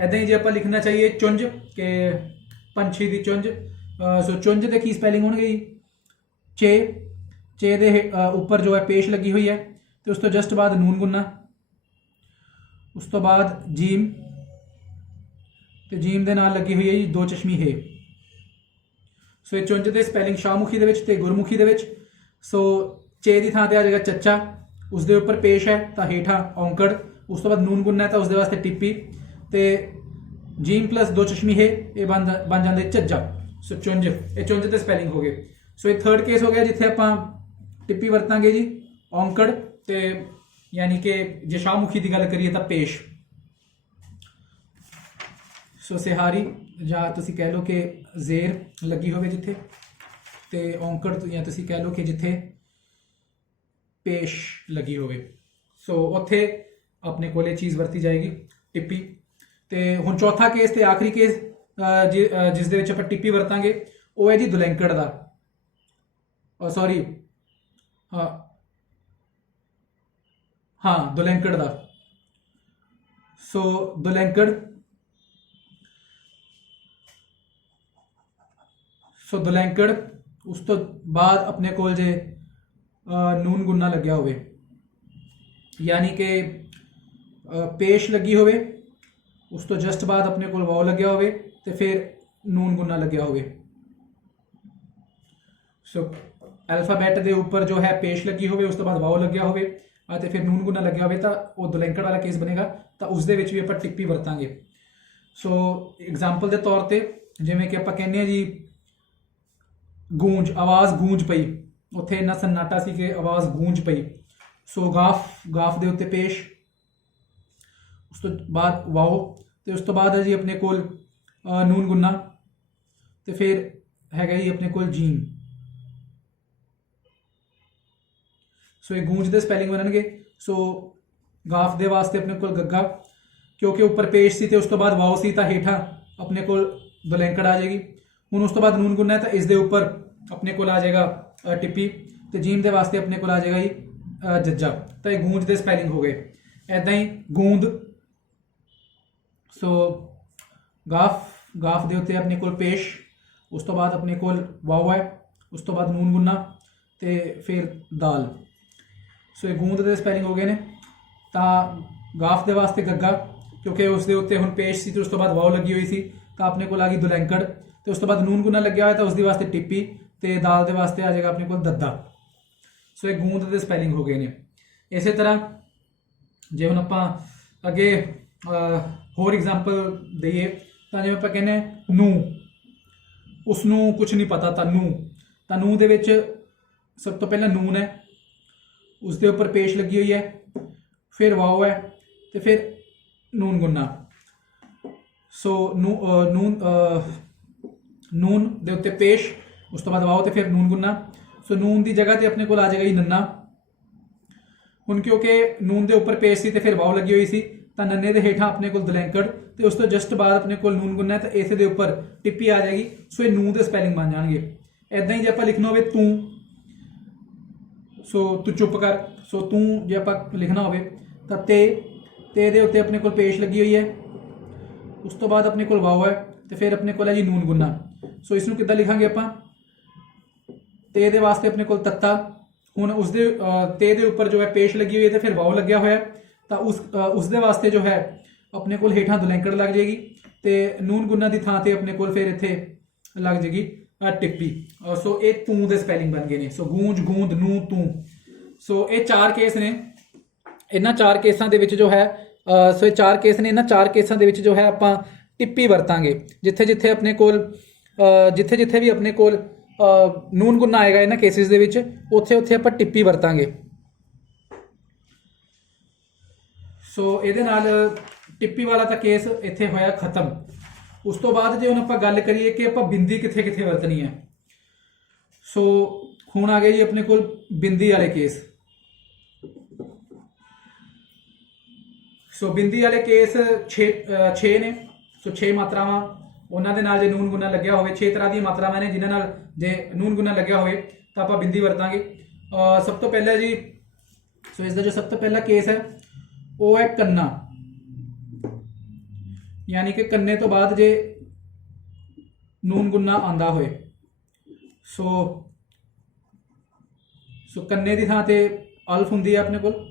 ਐਦਾਂ ਹੀ ਜੇ ਆਪਾਂ ਲਿਖਣਾ ਚਾਹੀਏ ਚੁੰਝ, ਕਿ ਪੰਛੀ ਦੀ ਚੁੰਝ, ਸੋ ਚੁੰਝ ਦੇ ਕੀ ਸਪੈਲਿੰਗ ਹੋਣਗੇ ਜੀ? ਚੇ ਦੇ ਉੱਪਰ ਜੋ ਹੈ ਪੇਸ਼ ਲੱਗੀ ਹੋਈ ਹੈ ਤੇ ਉਸ ਤੋਂ ਜਸਟ ਬਾਅਦ ਨੂਨ ਗੁੰਨਾ, ਉਸ ਤੋਂ ਬਾਅਦ ਜੀਮ, ਤੇ ਜੀਮ ਦੇ ਨਾਲ ਲੱਗੀ ਹੋਈ ਹੈ ਜੀ ਦੋ ਚਸ਼ਮੀ ਹੈ। ਸੋ ਇਹ ਚੁੰਝ ਦੇ ਸਪੈਲਿੰਗ ਸ਼ਾਹਮੁਖੀ ਦੇ ਵਿੱਚ ਤੇ ਗੁਰਮੁਖੀ ਦੇ ਵਿੱਚ। ਸੋ ਚੇ ਦੀ ਥਾਂ ਤੇ ਆ ਜਾਏਗਾ ਚੱਚਾ, ਉਸ ਦੇ ਉੱਪਰ ਪੇਸ਼ ਹੈ ਤਾਂ ਹੇਠਾਂ ਔਂਕੜ, ਉਸ ਤੋਂ ਬਾਅਦ ਨੂਨ ਗੁੰਨਾ ਹੈ ਤਾਂ ਉਸ ਦੇ ਵਾਸਤੇ ਟਿੱਪੀ, ਤੇ ਜੀਮ ਪਲੱਸ ਦੋ ਚਸ਼ਮੀ ਹੈ ਇਹ ਬਣ ਜਾਂਦੇ ਝੱਜਾ। ਸੋ ਚੁੰਝ, ਇਹ ਚੁੰਝ ਦੇ ਸਪੈਲਿੰਗ ਹੋ ਗਏ। ਸੋ ਇਹ ਥਰਡ ਕੇਸ ਹੋ ਗਿਆ ਜਿੱਥੇ ਆਪਾਂ ਟਿੱਪੀ ਵਰਤਾਂਗੇ ਜੀ, ਔਂਕੜ ਤੇ ਯਾਨੀ ਕਿ ਜੇ ਸ਼ਾਹਮੁਖੀ ਦੀ ਗੱਲ ਕਰੀਏ ਤਾਂ ਪੇਸ਼। ਸੋ ਸਿਹਾਰੀ ਜਾਂ ਤੁਸੀਂ ਕਹਿ ਲਓ ਕਿ ਜ਼ੇਰ ਲੱਗੀ ਹੋਵੇ ਜਿੱਥੇ, ਤੇ ਔਂਕੜ ਜਾਂ ਤੁਸੀਂ ਕਹਿ ਲਓ ਕਿ ਜਿੱਥੇ ਪੇਸ਼ ਲੱਗੀ ਹੋਵੇ, ਸੋ ਉੱਥੇ ਆਪਣੇ ਕੋਲ ਇਹ ਚੀਜ਼ ਵਰਤੀ ਜਾਏਗੀ ਟਿੱਪੀ। ਤੇ ਹੁਣ ਚੌਥਾ ਕੇਸ ਤੇ ਆਖਰੀ ਕੇਸ ਜਿਸ ਦੇ ਵਿੱਚ ਆਪਾਂ ਟਿੱਪੀ ਵਰਤਾਂਗੇ ਉਹ ਹੈ ਜੀ ਦੁਲੈਂਕੜ ਦਾ, ਸੌਰੀ ਹਾਂ ਦੁਲੈਂਕੜ ਦਾ। ਸੋ ਦੁਲੈਂਕੜ, ਸੋ ਦੁਲੈਂਕੜ ਉਸ ਤੋਂ ਬਾਅਦ ਆਪਣੇ ਕੋਲ ਜੇ ਨੂਨ ਗੁੰਨਾ ਲੱਗਿਆ ਹੋਵੇ, ਯਾਨੀ ਕਿ ਪੇਸ਼ ਲੱਗੀ ਹੋਵੇ, ਉਸ ਤੋਂ ਜਸਟ ਬਾਅਦ ਆਪਣੇ ਕੋਲ ਵਾਓ ਲੱਗਿਆ ਹੋਵੇ ਤੇ ਫਿਰ ਨੂਨ ਗੁੰਨਾ ਲੱਗਿਆ ਹੋਵੇ। ਸੋ ਅਲਫਾਬੈਟ ਦੇ ਉੱਪਰ ਜੋ ਹੈ ਪੇਸ਼ ਲੱਗੀ ਹੋਵੇ, ਉਸ ਤੋਂ ਬਾਅਦ ਵਾਓ ਲੱਗਿਆ ਹੋਵੇ ਅਤੇ ਫਿਰ ਨੂਨ ਗੁੰਨਾ ਲੱਗਿਆ ਹੋਵੇ ਤਾਂ ਉਹ ਦੁਲੈਂਕੜ ਵਾਲਾ ਕੇਸ ਬਣੇਗਾ। ਤਾਂ ਉਸ ਦੇ ਵਿੱਚ ਵੀ ਆਪਾਂ ਟਿੱਪੀ ਵਰਤਾਂਗੇ। ਸੋ ਐਗਜ਼ਾਮਪਲ ਦੇ ਤੌਰ ਤੇ ਜਿਵੇਂ ਕਿ ਆਪਾਂ ਕਹਿੰਦੇ ਹਾਂ ਜੀ ਗੂੰਜ, ਆਵਾਜ਼ ਗੂੰਜ ਪਈ, ਉੱਥੇ ਇੰਨਾ ਸन्नाटा ਸੀ ਕਿ ਆਵਾਜ਼ ਗੂੰਜ ਪਈ। ਸੋ ਗਾਫ ਦੇ ਉੱਤੇ ਪੇਸ਼, ਉਸ ਤੋਂ ਬਾਅਦ ਵਾਓ, ਤੇ ਉਸ ਤੋਂ ਬਾਅਦ ਹੈ ਜੀ ਆਪਣੇ ਕੋਲ ਨੂਨ ਗੁੰਨਾ ਤੇ ਫਿਰ ਹੈਗਾ ਜੀ ਆਪਣੇ ਕੋਲ ਜੀਮ। ਸੋ ਇਹ ਗੂੰਜ ਦੇ ਸਪੈਲਿੰਗ ਬਣਨਗੇ। ਸੋ ਗਾਫ ਦੇ ਵਾਸਤੇ ਆਪਣੇ ਕੋਲ ਗੱਗਾ, ਕਿਉਂਕਿ ਉੱਪਰ ਪੇਸ਼ ਸੀ ਤੇ ਉਸ ਤੋਂ ਬਾਅਦ ਵਾਓ ਸੀ ਤਾਂ ਹੇਠਾਂ ਆਪਣੇ ਕੋਲ ਦੁਲੈਂਕੜ ਆ ਜਾਏਗੀ। ਹੁਣ ਉਸ ਤੋਂ ਬਾਅਦ ਨੂਨ ਗੁੰਨਾ ਹੈ ਤਾਂ ਇਸ ਦੇ ਉੱਪਰ ਆਪਣੇ ਕੋਲ ਆ ਜਾਏਗਾ ਟਿੱਪੀ, ਤੇ ਜੀਮ ਦੇ ਵਾਸਤੇ ਆਪਣੇ ਕੋਲ ਆ ਜਾਏਗਾ ਜੀ ਜੱਜਾ। ਤਾਂ ਇਹ ਗੂੰਜ ਦੇ ਸਪੈਲਿੰਗ ਹੋ ਗਏ। ਐਦਾਂ ਹੀ ਗੂੰਦ, ਸੋ ਗਾਫ ਦੇ ਉੱਤੇ ਆਪਣੇ ਕੋਲ ਪੇਸ਼, ਉਸ ਤੋਂ ਬਾਅਦ ਆਪਣੇ ਕੋਲ ਵਾਓ ਹੈ, ਉਸ ਤੋਂ ਬਾਅਦ ਨੂਨ ਗੁੰਨਾ ਤੇ ਫਿਰ ਦਾਲ। ਸੋ ਇਹ ਗੂੰਦ ਦੇ ਸਪੈਲਿੰਗ ਹੋ ਗਏ ਨੇ। ਤਾਂ ਗਾਫ ਦੇ ਵਾਸਤੇ ਗੱਗਾ, ਕਿਉਂਕਿ ਉਸ ਦੇ ਉੱਤੇ ਹੁਣ ਪੇਸ਼ ਸੀ ਤੇ ਉਸ ਤੋਂ ਬਾਅਦ ਵਾਓ ਲੱਗੀ ਹੋਈ ਸੀ ਤਾਂ ਆਪਣੇ ਕੋਲ ਆ ਗਈ ਦੁਲੈਂਕੜ, ਤੇ ਉਸ ਤੋਂ ਬਾਅਦ ਨੂਨ ਗੁੰਨਾ ਲੱਗਿਆ ਹੋਇਆ ਤਾਂ ਉਸ ਦੇ ਵਾਸਤੇ ਟਿੱਪੀ, ਤੇ ਦਾਲ ਦੇ ਵਾਸਤੇ ਆ ਜਾਏਗਾ ਆਪਣੇ ਕੋਲ ਦੱਦਾ। ਸੋ ਇਹ ਗੂੰਦ ਦੇ ਸਪੈਲਿੰਗ ਹੋ ਗਏ ਨੇ। ਇਸੇ ਤਰ੍ਹਾਂ ਜੇ ਹੁਣ ਆਪਾਂ ਅੱਗੇ ਹੋਰ ਐਗਜ਼ਾਮਪਲ ਦਈਏ ਤਾਂ ਜਿਵੇਂ ਆਪਾਂ ਕਹਿੰਦੇ ਨੂੰ, ਉਸ ਨੂੰ ਕੁਝ ਨਹੀਂ ਪਤਾ ਤਾਂ ਨੂੰ ਦੇ ਵਿੱਚ ਸਭ ਤੋਂ ਪਹਿਲਾਂ ਨੂਨ ਹੈ, ਉਸ ਦੇ ਉੱਪਰ ਪੇਸ਼ ਲੱਗੀ ਹੋਈ ਹੈ, ਫਿਰ ਵਾਓ ਹੈ ਤੇ ਫਿਰ ਨੂਨ ਗੁੰਨਾ। ਸੋ ਨੂਨ ਦੇ ਉੱਤੇ ਪੇਸ਼, ਉਸ ਤੋਂ ਬਾਅਦ ਵਾਓ ਤੇ ਫਿਰ ਨੂਨ ਗੁੰਨਾ। ਸੋ ਨੂਨ ਦੀ ਜਗ੍ਹਾ ਤੇ ਆਪਣੇ ਕੋਲ ਆ ਜਾਏਗਾ ਜੀ ਨੰਨਾ। ਹੁਣ ਕਿਉਂਕਿ ਨੂਨ ਦੇ ਉੱਪਰ ਪੇਸ਼ ਸੀ ਤੇ ਫਿਰ ਵਾਓ ਲੱਗੀ ਹੋਈ ਸੀ ਤਾਂ ਨੰਨੇ ਦੇ ਹੇਠਾਂ ਆਪਣੇ ਕੋਲ ਦੁਲੈਂਕੜ, ਤੇ ਉਸ ਤੋਂ ਜਸਟ ਬਾਅਦ ਆਪਣੇ ਕੋਲ ਨੂਨ ਗੁੰਨਾ ਹੈ ਤਾਂ ਇਸੇ ਦੇ ਉੱਪਰ ਟਿੱਪੀ ਆ ਜਾਏਗੀ। ਸੋ ਇਹ ਨੂੰ ਦੇ ਸਪੈਲਿੰਗ ਬਣ ਜਾਣਗੇ। ਐਦਾਂ ਹੀ ਜੇ ਆਪਾਂ ਲਿਖਣਾ ਹੋਵੇ ਤੂੰ, ਸੋ ਤੂੰ ਚੁੱਪ ਕਰ। ਸੋ ਤੂੰ ਜੇ ਆਪਾਂ ਲਿਖਣਾ ਹੋਵੇ ਤਾਂ ਤੇ ਦੇ ਉੱਤੇ ਆਪਣੇ ਕੋਲ ਪੇਸ਼ ਲੱਗੀ ਹੋਈ ਹੈ, ਉਸ ਤੋਂ ਬਾਅਦ ਆਪਣੇ ਕੋਲ ਵਾਓ ਹੈ ਤੇ ਫਿਰ ਆਪਣੇ ਕੋਲ ਹੈ ਜੀ ਨੂਨ ਗੁੰਨਾ। ਸੋ ਇਸ ਨੂੰ ਕਿੱਦਾਂ ਲਿਖਾਂਗੇ ਆਪਾਂ? ਤੇ ਦੇ ਵਾਸਤੇ ਆਪਣੇ ਕੋਲ ਤੱਤਾ। ਹੁਣ ਉਸ ਦੇ ਤੇ ਦੇ ਉੱਪਰ ਜੋ ਹੈ ਪੇਸ਼ ਲੱਗੀ ਹੋਈ ਹੈ ਤੇ ਫਿਰ ਵਾਓ ਲੱਗਿਆ ਹੋਇਆ ਤਾਂ ਉਸ ਦੇ ਵਾਸਤੇ ਜੋ ਹੈ ਆਪਣੇ ਕੋਲ ਹੇਠਾਂ ਦੁਲੈਂਕੜ ਲੱਗ ਜਾਏਗੀ, ਤੇ ਨੂਨ ਗੁੰਨਾ ਦੀ ਥਾਂ ਤੇ ਆਪਣੇ ਕੋਲ ਫਿਰ ਇੱਥੇ ਲੱਗ ਜਾਏਗੀ ਟਿੱਪੀ। ਸੋ ਇਹ ਤੂੰ ਦੇ ਸਪੈਲਿੰਗ ਬਣ ਗਏ ਨੇ। ਸੋ ਗੂੰਜ, ਗੂੰਦ, ਨੂੰ, ਤੂੰ। ਸੋ ਇਹ 4 ਕੇਸ ਨੇ। ਇਹਨਾਂ 4 ਕੇਸਾਂ ਦੇ ਵਿੱਚ ਜੋ ਹੈ ਸੋ ਇਹ 4 ਕੇਸ ਨੇ। ਇਹਨਾਂ 4 ਕੇਸਾਂ ਦੇ ਵਿੱਚ ਜੋ ਹੈ ਆਪਾਂ ਟਿੱਪੀ ਵਰਤਾਂਗੇ। ਜਿੱਥੇ ਜਿੱਥੇ ਆਪਣੇ ਕੋਲ ਜਿੱਥੇ ਵੀ ਆਪਣੇ ਕੋਲ ਨੂਨ ਗੁੰਨਾ ਆਏਗਾ ਇਹਨਾਂ ਕੇਸਿਸ ਦੇ ਵਿੱਚ, ਉੱਥੇ ਆਪਾਂ ਟਿੱਪੀ ਵਰਤਾਂਗੇ। ਸੋ ਇਹਦੇ ਨਾਲ ਟਿੱਪੀ ਵਾਲਾ ਤਾਂ ਕੇਸ ਇੱਥੇ ਹੋਇਆ ਖਤਮ। ਉਸ ਤੋਂ ਬਾਅਦ ਜੇ ਹੁਣ ਆਪਾਂ ਗੱਲ ਕਰੀਏ ਕਿ ਆਪਾਂ ਬਿੰਦੀ ਕਿੱਥੇ ਕਿੱਥੇ ਵਰਤਣੀ ਹੈ, ਸੋ ਹੁਣ ਆ ਗਏ ਜੀ ਆਪਣੇ ਕੋਲ ਬਿੰਦੀ ਵਾਲੇ ਕੇਸ। ਸੋ ਬਿੰਦੀ ਵਾਲੇ ਕੇਸ 6 ਨੇ। ਸੋ 6 ਮਾਤਰਾਵਾਂ, ਉਹਨਾਂ ਦੇ ਨਾਲ ਜੇ ਨੂਨ ਗੁੰਨਾ ਲੱਗਿਆ ਹੋਵੇ, 6 ਤਰ੍ਹਾਂ ਦੀਆਂ ਮਾਤਰਾਵਾਂ ਨੇ ਜਿਨ੍ਹਾਂ ਨਾਲ ਜੇ ਨੂਨ ਗੁੰਨਾ ਲੱਗਿਆ ਹੋਵੇ ਤਾਂ ਆਪਾਂ ਬਿੰਦੀ ਵਰਤਾਂਗੇ। ਸਭ ਤੋਂ ਪਹਿਲਾਂ ਜੀ, ਸੋ ਇਸ ਦਾ ਜੋ ਸਭ ਤੋਂ ਪਹਿਲਾ ਕੇਸ ਹੈ ਉਹ ਹੈ ਕੰਨਾ, ਯਾਨੀ ਕਿ ਕੰਨੇ ਤੋਂ ਬਾਅਦ ਜੇ ਨੂਨ ਗੁੰਨਾ ਆਂਦਾ ਹੋਏ। ਸੋ ਕੰਨੇ ਦੀ ਥਾਂ ਤੇ ਅਲਫ ਹੁੰਦੀ ਹੈ ਆਪਣੇ ਕੋਲ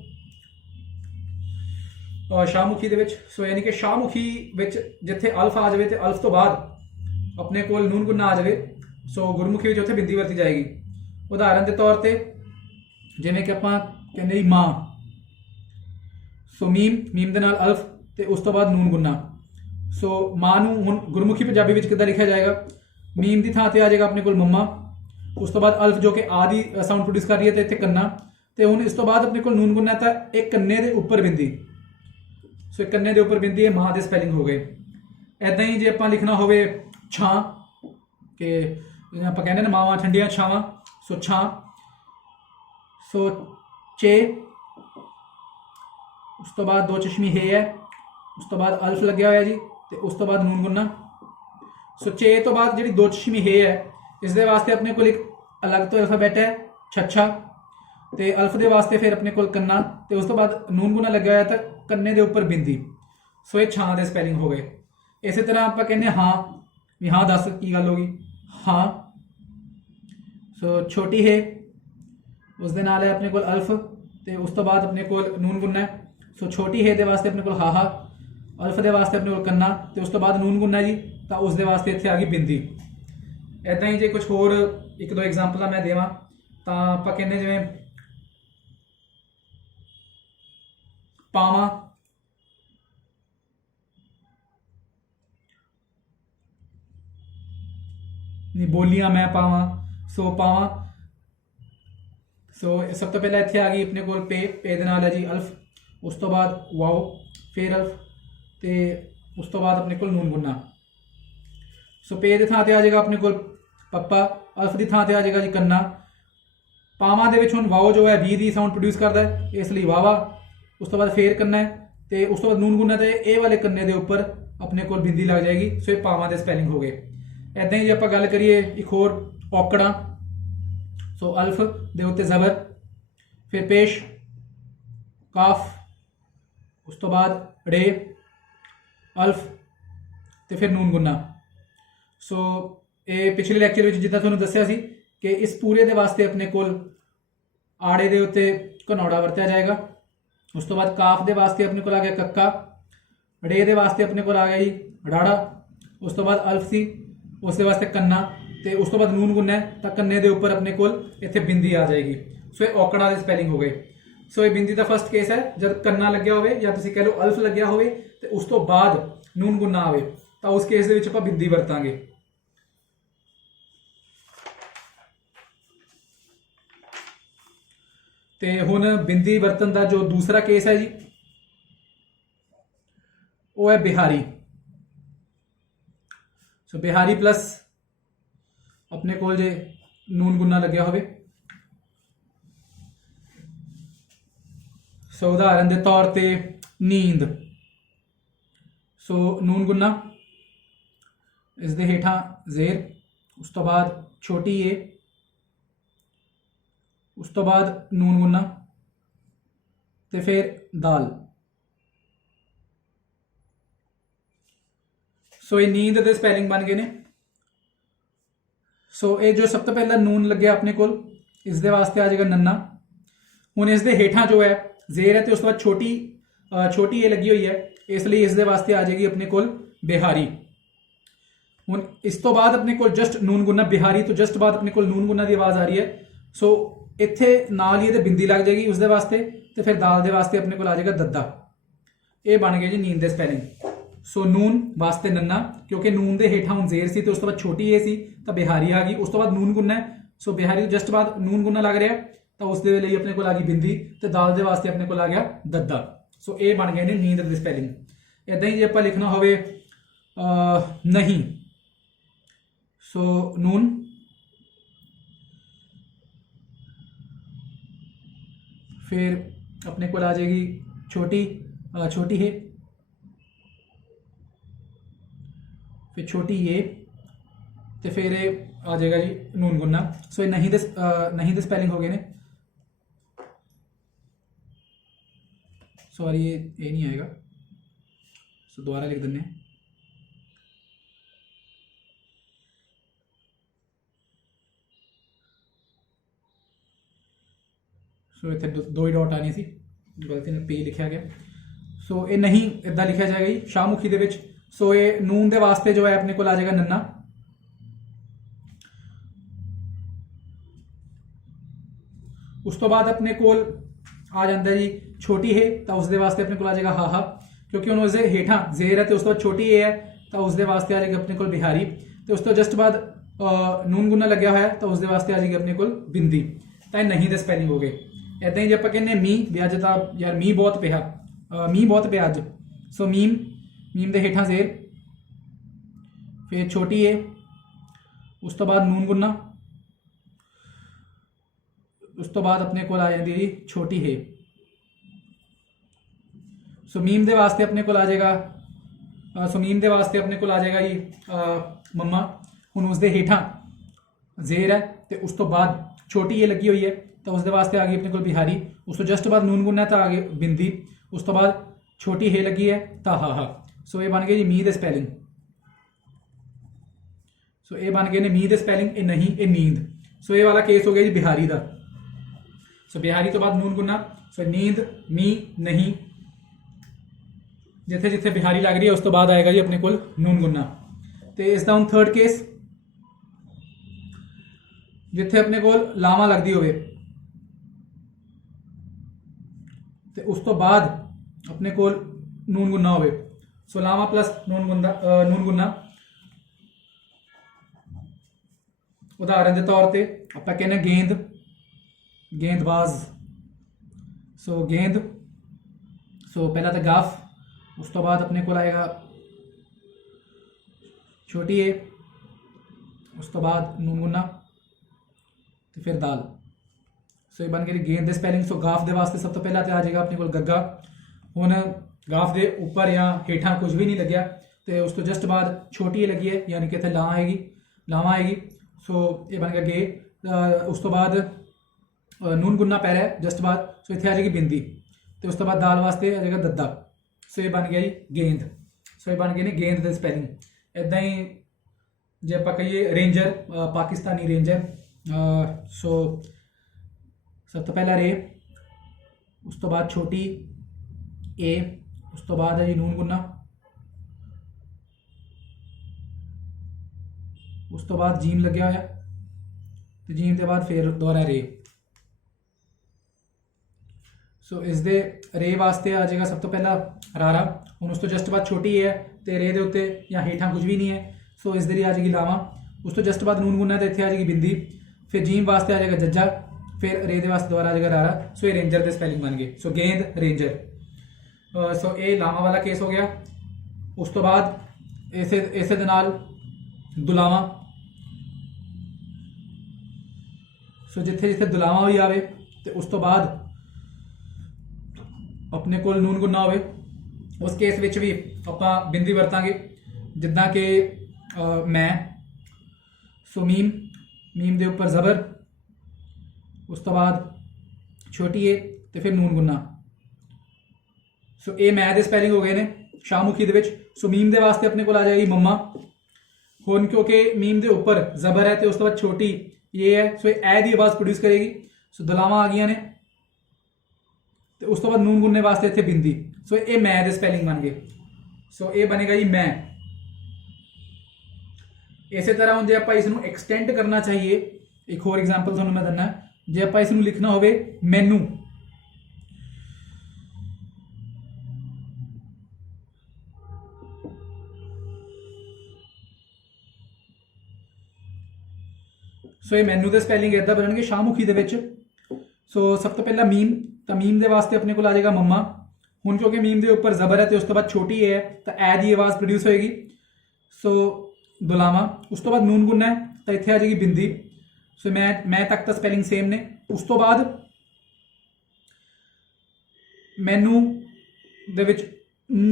ਸ਼ਾਹਮੁਖੀ ਦੇ ਵਿੱਚ। ਸੋ ਯਾਨੀ ਕਿ ਸ਼ਾਹਮੁਖੀ ਵਿੱਚ ਜਿੱਥੇ ਅਲਫ ਆ ਜਾਵੇ ਤੇ ਅਲਫ ਤੋਂ ਬਾਅਦ ਆਪਣੇ ਕੋਲ ਨੂਨ ਗੁੰਨਾ ਆ ਜਾਵੇ, ਸੋ ਗੁਰਮੁਖੀ ਵਿੱਚ ਉੱਥੇ ਬਿੰਦੀ ਵਰਤੀ ਜਾਏਗੀ। ਉਦਾਹਰਨ ਦੇ ਤੌਰ ਤੇ ਜਿਵੇਂ ਕਿ ਆਪਾਂ ਕਹਿੰਦੇ ਜੀ ਮਾਂ, ਸੋ ਮੀਮ ਦੇ ਨਾਲ ਅਲਫ ਤੇ ਉਸ ਤੋਂ ਬਾਅਦ ਨੂਨ ਗੁੰਨਾ। ਸੋ ਮਾਂ ਨੂੰ ਹੁਣ ਗੁਰਮੁਖੀ ਪੰਜਾਬੀ ਵਿੱਚ ਕਿੱਦਾਂ ਲਿਖਿਆ ਜਾਏਗਾ? ਮੀਮ ਦੀ ਥਾਂ ਤੇ ਆ ਜਾਏਗਾ ਆਪਣੇ ਕੋਲ ਮੰਮਾ, ਉਸ ਤੋਂ ਬਾਅਦ ਅਲਫ ਜੋ ਕਿ ਆ ਦੀ ਸਾਊਂਡ ਪ੍ਰੋਡਿਊਸ ਕਰ ਰਹੀ ਹੈ ਤੇ ਇੱਥੇ ਕੰਨਾ, ਤੇ ਹੁਣ ਇਸ ਤੋਂ ਬਾਅਦ ਆਪਣੇ ਕੋਲ ਨੂਨ ਗੁੰਨਾ ਤਾਂ ਇੱਕ ਕੰਨੇ ਦੇ ਉੱਪਰ ਬਿੰਦੀ। ਸੋ ਇੱਕ ਕੰਨੇ ਦੇ ਉੱਪਰ ਬਿੰਦੀ ਹੈ, ਮਾਂ ਦੇ ਸਪੈਲਿੰਗ ਹੋ ਗਏ। ਐਦਾਂ ਹੀ ਜੇ ਆਪਾਂ ਲਿਖਣਾ ਹੋਵੇ ਛਾਂ, ਕਿ ਜਿਵੇਂ ਆਪਾਂ ਕਹਿੰਦੇ ਨੇ ਮਾਵਾਂ ਠੰਡੀਆਂ ਛਾਵਾਂ, ਸੋ ਛਾਂ। ਸੋ ਚੇ, ਉਸ ਤੋਂ ਬਾਅਦ ਦੋ ਚਸ਼ਮੀ ਹੈ, ਉਸ ਤੋਂ ਬਾਅਦ ਅਲਫ ਲੱਗਿਆ ਹੋਇਆ ਜੀ ਤੇ ਉਸ ਤੋਂ ਬਾਅਦ ਨੂਨ ਗੁੰਨਾ। ਸੋ ਚੇ ਤੋਂ ਬਾਅਦ ਜਿਹੜੀ ਦੋ ਚਸ਼ਮੀ ਹੈ ਇਸ ਦੇ ਵਾਸਤੇ ਆਪਣੇ ਕੋਲ ਇੱਕ ਅਲੱਗ ਤੋਂ ਅਲਫਾਬੈਟ ਹੈ ਛੱਛਾ, ਤੇ ਅਲਫ ਦੇ ਵਾਸਤੇ ਫਿਰ ਆਪਣੇ ਕੋਲ ਕੰਨਾ, ਤੇ ਉਸ ਤੋਂ ਬਾਅਦ ਨੂਨ ਗੁੰਨਾ ਲੱਗਿਆ ਹੋਇਆ ਤਾਂ ਕੰਨੇ ਦੇ ਉੱਪਰ ਬਿੰਦੀ। ਸੋ ਇਹ ਛਾਂ ਦੇ ਸਪੈਲਿੰਗ ਹੋ ਗਏ। ਇਸੇ ਤਰ੍ਹਾਂ ਆਪਾਂ ਕਹਿੰਦੇ ਹਾਂ ਵੀ ਹਾਂ ਦੱਸ ਕੀ ਗੱਲ ਹੋ ਗਈ, ਹਾਂ। ਸੋ ਛੋਟੀ ਹੈ, ਉਸ ਦੇ ਨਾਲ ਹੈ ਆਪਣੇ ਕੋਲ ਅਲਫ ਤੇ ਉਸ ਤੋਂ ਬਾਅਦ ਆਪਣੇ ਕੋਲ ਨੂਨ ਗੁੰਨਾ ਹੈ। ਸੋ ਛੋਟੀ ਹੈ ਦੇ ਵਾਸਤੇ ਆਪਣੇ ਕੋਲ ਹਾ, ਅਲਫ ਦੇ ਵਾਸਤੇ ਆਪਣੇ ਕੋਲ ਕੰਨਾ ਤੇ ਉਸ ਤੋਂ ਬਾਅਦ ਨੂਨ ਗੁੰਨਾ ਜੀ, ਤਾਂ ਉਸ ਦੇ ਵਾਸਤੇ ਇੱਥੇ ਆ ਗਈ ਬਿੰਦੀ। ਇੱਦਾਂ ਹੀ ਜੇ ਕੁਝ ਹੋਰ ਇੱਕ ਦੋ ਐਗਜ਼ਾਮਪਲਾਂ ਮੈਂ ਦੇਵਾਂ ਤਾਂ ਆਪਾਂ ਕਹਿੰਦੇ ਜਿਵੇਂ ਪਾਵਾਂ, ਨਹੀਂ ਬੋਲੀਆਂ ਮੈਂ ਪਾਵਾਂ, ਸੋ ਪਾਵਾਂ। ਸੋ ਸਭ ਤੋਂ ਪਹਿਲਾਂ ਇੱਥੇ ਆ ਗਈ ਆਪਣੇ ਕੋਲ ਪੇ ਦੇ ਨਾਲ ਹੈ ਜੀ ਅਲਫ, ਉਸ ਤੋਂ ਬਾਅਦ ਵਾਓ, ਫਿਰ ਅਲਫ ਤੇ ਉਸ ਤੋਂ ਬਾਅਦ ਆਪਣੇ ਕੋਲ ਨੂਨ ਗੁੰਨਾ। ਸੋ ਪੇ ਦੇ ਥਾਂ ਤੇ ਆ ਜਾਏਗਾ ਆਪਣੇ ਕੋਲ ਪੱਪਾ, ਅਲਫ ਦੀ ਥਾਂ ਤੇ ਆ ਜਾਏਗਾ ਜੀ ਕੰਨਾ। ਪਾਵਾਂ ਦੇ ਵਿੱਚ ਹੁਣ ਵਾਓ ਜੋ ਹੈ ਵੀ ਦੀ ਸਾਊਂਡ ਪ੍ਰੋਡਿਊਸ ਕਰਦਾ ਹੈ, ਇਸ ਲਈ ਵਾਵਾ। ਉਸ ਤੋਂ ਬਾਅਦ ਫੇਰ ਕੰਨਾ ਹੈ, ਤੇ ਉਸ ਤੋਂ ਬਾਅਦ ਨੂਨ ਗੁੰਨਾ ਤੇ ਇਹ ਵਾਲੇ ਕੰਨੇ ਦੇ ਉੱਪਰ ਆਪਣੇ ਕੋਲ ਬਿੰਦੀ ਲੱਗ ਜਾਏਗੀ। ਸੋ ਇਹ ਪਾਵਾਂ ਦੇ ਸਪੈਲਿੰਗ ਹੋ ਗਏ। ਇੱਦਾਂ ਹੀ ਜੇ ਆਪਾਂ ਗੱਲ ਕਰੀਏ ਇੱਕ ਹੋਰ ਔਕੜਾਂ, ਸੋ ਅਲਫ ਦੇ ਉੱਤੇ ਜ਼ਬਰ, ਫਿਰ ਪੇਸ਼, ਕਾਫ, ਉਸ ਤੋਂ ਬਾਅਦ ੜੇ, ਅਲਫ ਤੇ ਫਿਰ ਨੂਨ ਗੁੰਨਾ। ਸੋ ਇਹ ਪਿਛਲੇ ਲੈਕਚਰ ਵਿੱਚ ਜਿੱਦਾਂ ਤੁਹਾਨੂੰ ਦੱਸਿਆ ਸੀ ਕਿ ਇਸ ਪੂਰੇ ਦੇ ਵਾਸਤੇ ਆਪਣੇ ਕੋਲ ਆੜੇ ਦੇ ਉੱਤੇ ਘਨੌੜਾ ਵਰਤਿਆ ਜਾਏਗਾ। ਉਸ ਤੋਂ ਬਾਅਦ ਕਾਫ ਦੇ ਵਾਸਤੇ ਆਪਣੇ ਕੋਲ ਆ ਗਿਆ ਕੱਕਾ, ੜੇ ਦੇ ਵਾਸਤੇ ਆਪਣੇ ਕੋਲ ਆ ਗਿਆ ਜੀ ਰਾੜਾ, ਉਸ ਤੋਂ ਬਾਅਦ ਅਲਫ ਸੀ ਉਸ ਦੇ ਵਾਸਤੇ ਕੰਨਾ, ਤੇ ਉਸ ਤੋਂ ਬਾਅਦ ਨੂਨ ਗੁੰਨਾ ਤਾਂ ਕੰਨੇ ਦੇ ਉੱਪਰ ਆਪਣੇ ਕੋਲ ਇੱਥੇ ਬਿੰਦੀ ਆ ਜਾਏਗੀ। ਸੋ ਇਹ ਔਕੜਾਂ ਦੇ ਸਪੈਲਿੰਗ ਹੋ ਗਏ। ਸੋ ਇਹ ਬਿੰਦੀ ਦਾ ਫਸਟ ਕੇਸ ਹੈ ਜਦ ਕੰਨਾ ਲੱਗਿਆ ਹੋਵੇ ਜਾਂ ਤੁਸੀਂ ਕਹਿ ਲਓ ਅਲਫ ਲੱਗਿਆ ਹੋਵੇ ਤੇ ਉਸ ਤੋਂ ਬਾਅਦ ਨੂਨ ਗੁੰਨਾ ਆਵੇ, ਤਾਂ ਉਸ ਕੇਸ ਦੇ ਵਿੱਚ ਆਪਾਂ ਬਿੰਦੀ ਵਰਤਾਂਗੇ। ਤੇ ਹੁਣ ਬਿੰਦੀ ਵਰਤਨ ਦਾ ਜੋ ਦੂਸਰਾ ਕੇਸ ਹੈ ਜੀ ਉਹ ਹੈ ਬਿਹਾਰੀ। ਸੋ ਬਿਹਾਰੀ ਪਲੱਸ ਆਪਣੇ ਕੋਲ ਜੇ ਨੂਨ ਗੁੰਨਾ ਲੱਗਿਆ ਹੋਵੇ। ਸੋ ਉਦਾਹਰਨ ਦੇ ਤੌਰ ਤੇ ਨੀਂਦ, ਸੋ ਨੂਨ ਗੁੰਨਾ, ਇਸ ਦੇ ਹੇਠਾਂ ਜ਼ੇਰ, ਉਸ ਤੋਂ ਬਾਅਦ ਛੋਟੀ ਏ, ਉਸ ਤੋਂ ਬਾਅਦ ਨੂਨ ਗੁੰਨਾ ਤੇ ਫਿਰ ਦਾਲ। ਸੋ ਇਹ ਨੀਂਦ ਦੇ ਸਪੈਲਿੰਗ ਬਣ ਗਏ ਨੇ। ਸੋ ਇਹ ਜੋ ਸਭ ਤੋਂ ਪਹਿਲਾਂ ਨੂਨ ਲੱਗਿਆ ਆਪਣੇ ਕੋਲ, ਇਸ ਦੇ ਵਾਸਤੇ ਆ ਜਾਏਗਾ ਨੰਨਾ। ਹੁਣ ਇਸ ਦੇ ਹੇਠਾਂ ਜੋ ਹੈ ਜ਼ੇਰ ਹੈ ਤੇ ਉਸ ਤੋਂ ਬਾਅਦ ਛੋਟੀ ਏ ਲੱਗੀ ਹੋਈ ਹੈ, ਇਸ ਲਈ ਇਸ ਦੇ ਵਾਸਤੇ ਆ ਜਾਏਗੀ ਆਪਣੇ ਕੋਲ ਬਿਹਾਰੀ। ਹੁਣ ਇਸ ਤੋਂ ਬਾਅਦ ਆਪਣੇ ਕੋਲ ਜਸਟ ਨੂਨ ਗੁੰਨਾ, ਬਿਹਾਰੀ ਤੋਂ ਜਸਟ ਬਾਅਦ ਆਪਣੇ ਕੋਲ ਨੂਨ ਗੁੰਨਾ ਦੀ ਆਵਾਜ਼ ਆ ਰਹੀ ਹੈ। ਸੋ ਇੱਥੇ ਨਾਲ ਹੀ ਇਹਦੇ ਬਿੰਦੀ ਲੱਗ ਜਾਏਗੀ ਉਸ ਦੇ ਵਾਸਤੇ, ਤੇ ਫਿਰ ਦਾਲ ਦੇ ਵਾਸਤੇ ਆਪਣੇ ਕੋਲ ਆ ਜਾਏਗਾ ਦੱਦਾ। ਇਹ ਬਣ ਗਏ ਜੀ ਨੀਂਦ ਦੇ ਸਪੈਲਿੰਗ। ਸੋ ਨੂਨ ਵਾਸਤੇ ਨੰਨਾ, ਕਿਉਂਕਿ ਨੂਨ ਦੇ ਹੇਠਾਂ ਹੁਣ ਜ਼ੇਰ ਸੀ ਤੇ ਉਸ ਤੋਂ ਬਾਅਦ ਛੋਟੀ ਏ ਸੀ ਤਾਂ ਬਿਹਾਰੀ ਆ ਗਈ। ਉਸ ਤੋਂ ਬਾਅਦ ਨੂਨ ਗੁੰਨਾ ਹੈ, ਸੋ ਬਿਹਾਰੀ ਤੋਂ ਜਸਟ ਬਾਅਦ ਨੂਨ ਗੁੰਨਾ ਲੱਗ ਰਿਹਾ ਤਾਂ ਉਸ ਦੇ ਲਈ ਆਪਣੇ ਕੋਲ ਆ ਗਈ ਬਿੰਦੀ, ਤੇ ਦਾਲ ਦੇ ਵਾਸਤੇ ਆਪਣੇ ਕੋਲ ਆ ਗਿਆ ਦੱਦਾ। ਸੋ ਇਹ ਬਣ ਗਏ ਨੇ ਨੀਂਦ ਦੇ ਸਪੈਲਿੰਗ। ਇਦਾਂ ਹੀ ਜੇ ਆਪਾਂ ਲਿਖਣਾ ਹੋਵੇ ਨਹੀਂ, ਸੋ ਨੂਨ, फिर अपने को आ जाएगी छोटी है, फिर छोटी ये, तो फिर आ जाएगा जी नून गुन्ना। सो ये नहीं दे स्पैलिंग हो गए ने। सॉरी ये नहीं आएगा, सो दोबारा लिख देने। सो इतने दो ही डॉट आनी सी, गलती ने पी लिखा गया। सो ये नहीं इदा लिखा जाएगा जी शाहमुखी दे विच। सो ये नून दे वास्ते जो है अपने को आ जाएगा नन्ना, उस तो बाद अपने को आ जाता है जी छोटी है तो उसके वास्ते अपने को आ जाएगा हाहा, क्योंकि उन्होंने उसे हेठा जेर है तो उस तो बाद छोटी ए है तो उसके वास्ते आ जाएगा अपने को बिहारी, तो उस तो जस्ट बाद नून गुना लग्या हुआ है तो उसके वास्ते आ जाएगी अपने को बिंदी। तो नहीं दे स्पैलिंग हो गए। इदा ही जो आप कहने मीह भी अज तो यार मीह बहुत पिया, मीह बहुत पिया अज। सो मीम के हेठा जेर, फिर छोटी ए, उस तो बाद नून गुना, उस तो बाद अपने को आ जाती है छोटी है। सो मीम के वास्ते अपने को आ जाएगा, सो मीम के वास्ते अपने को आ जाएगा जी मम्मा। हुण उसके हेठा जेर है तो उस तो बाद छोटी ए लगी हुई है तो उसके वास्ते आ गई अपने को बिहारी। उस तो जस्ट बाद नून गुना तो आ गई बिंदी, उस तो बाद छोटी हे लगी है तो हा। सो ये बन गए जी मीह दे स्पैलिंग। सो ये बन गए ने मीह दे स्पैलिंग, ये नहीं ये नींद। सो ये वाला केस हो गया जी बिहारी का। सो बिहारी तो बाद नून गुना, सो नींद मीह नहीं, जिथे जिथे बिहारी लग रही है उस तो बाद आएगा जी अपने को नून गुना। तो इसका हम थर्ड केस जिथे अपने को लावा लगती हो तो उस तो बाद अपने को नून गुना हो। सो लावा प्लस नून गुना। उदाहरण के तौर पर आप कहने गेंद, गेंदबाज। सो गेंद, सो पहला तो गाफ, उस तो बाद अपने को आएगा छोटी ए, उस तो बाद नून गुन्ना तो फिर दाल। सो ये बन गई गेंद दे स्पैलिंग। सो गाफ दे वास्ते सब तो पहला तो आ जाएगा अपने को गग्गा। हुण गाफ दे ऊपर या हेठां कुछ भी नहीं लग्या तो उस तो जस्ट बाद छोटी लगी है यानी कि इत्थे लावां आएगी। सो ये बन गया गे। उस तो बाद नून गुन्ना पै रहा है जस्ट बाद। सो इत्थे आ जाएगी बिंदी तो उस तो बाद दाल वास्ते आ जाएगा दद्दा। सो ये बन गया जी गेंद। सो ये बन गए ने गेंद दे स्पैलिंग। इदां ही जे आपां कहिए रेंजर, पाकिस्तानी रेंजर। सो सब तो पहला रे, उस तो बाद छोटी ए, उस तो बाद है जी नून गुन्ना, उस तो बाद जीम लग्या होया तो जीम के बाद फिर दोहरा रे। सो इस दे रे वास्ते आ जाएगा सब तो पहला रारा। हुण उस तो जस्ट बाद छोटी है तो रे दे उत्ते या हेठां कुछ भी नहीं है। सो इस दे आ जाएगी लावां। उस तो जस्ट बाद नून गुन्ना तो इत्थे आ जाएगी बिंदी। फिर जीम वास्ते आ जाएगा जज्जा। फिर रे दे वास्ते दोबारा आ जाएगा रारा। सो ये रेंजर के स्पैलिंग बन गए। सो गेंद रेंजर। सो ये लावां वाला केस हो गया। उस तो बाद इसे दे नाल दुलावां। सो जिथे जिथे दुलावां भी आवे तो उस तो बाद अपने को नून गुन्ना होवे उस केस विच भी आपां बिंदी वरतांगे जिद्दां कि मैं। सो मीम दे उपर जबर, उस तो बाद छोटी ए तो फिर नून गुन्ना। सो ये मैं दे स्पैलिंग हो गए ने शाहमुखी दे विच। सो मीम दे वास्ते अपने को आ जाएगी मम्मा। हुण क्योंकि मीम दे उपर जबर है तो उस तो बाद छोटी ये है। सो ए दी आवाज़ प्रोड्यूस करेगी। सो दलावां आ गई ने तो उस तो बाद नून गुन्ने वास्ते इत्थे बिंदी। सो ये मैं दे स्पैलिंग बन गए। सो ये बनेगा जी मैं। इस तरह हम जो आप इसनूं एक्सटेंड करना चाहिए, एक होर एग्जाम्पल तुहानूं मैं दिना। जे आप इसनूं लिखना होवे मैनू, सो ये मैनू के स्पैलिंग इदा बननगे शाहमुखी दे विच। सो सब तो पहला मीम, तो मीम के वास्ते अपने को आ जाएगा मम्मा। हुण क्योंकि मीम के उपर जबर है तो उस तो बाद छोटी है तो ए की आवाज़ प्रोड्यूस होएगी। सो दुलावा। उस तो बाद नून गुन्ना है तो इत्थे आ जाएगी बिंदी। सो मैं तक तो स्पैलिंग सेम ने। उस तो बाद मैनू दे विच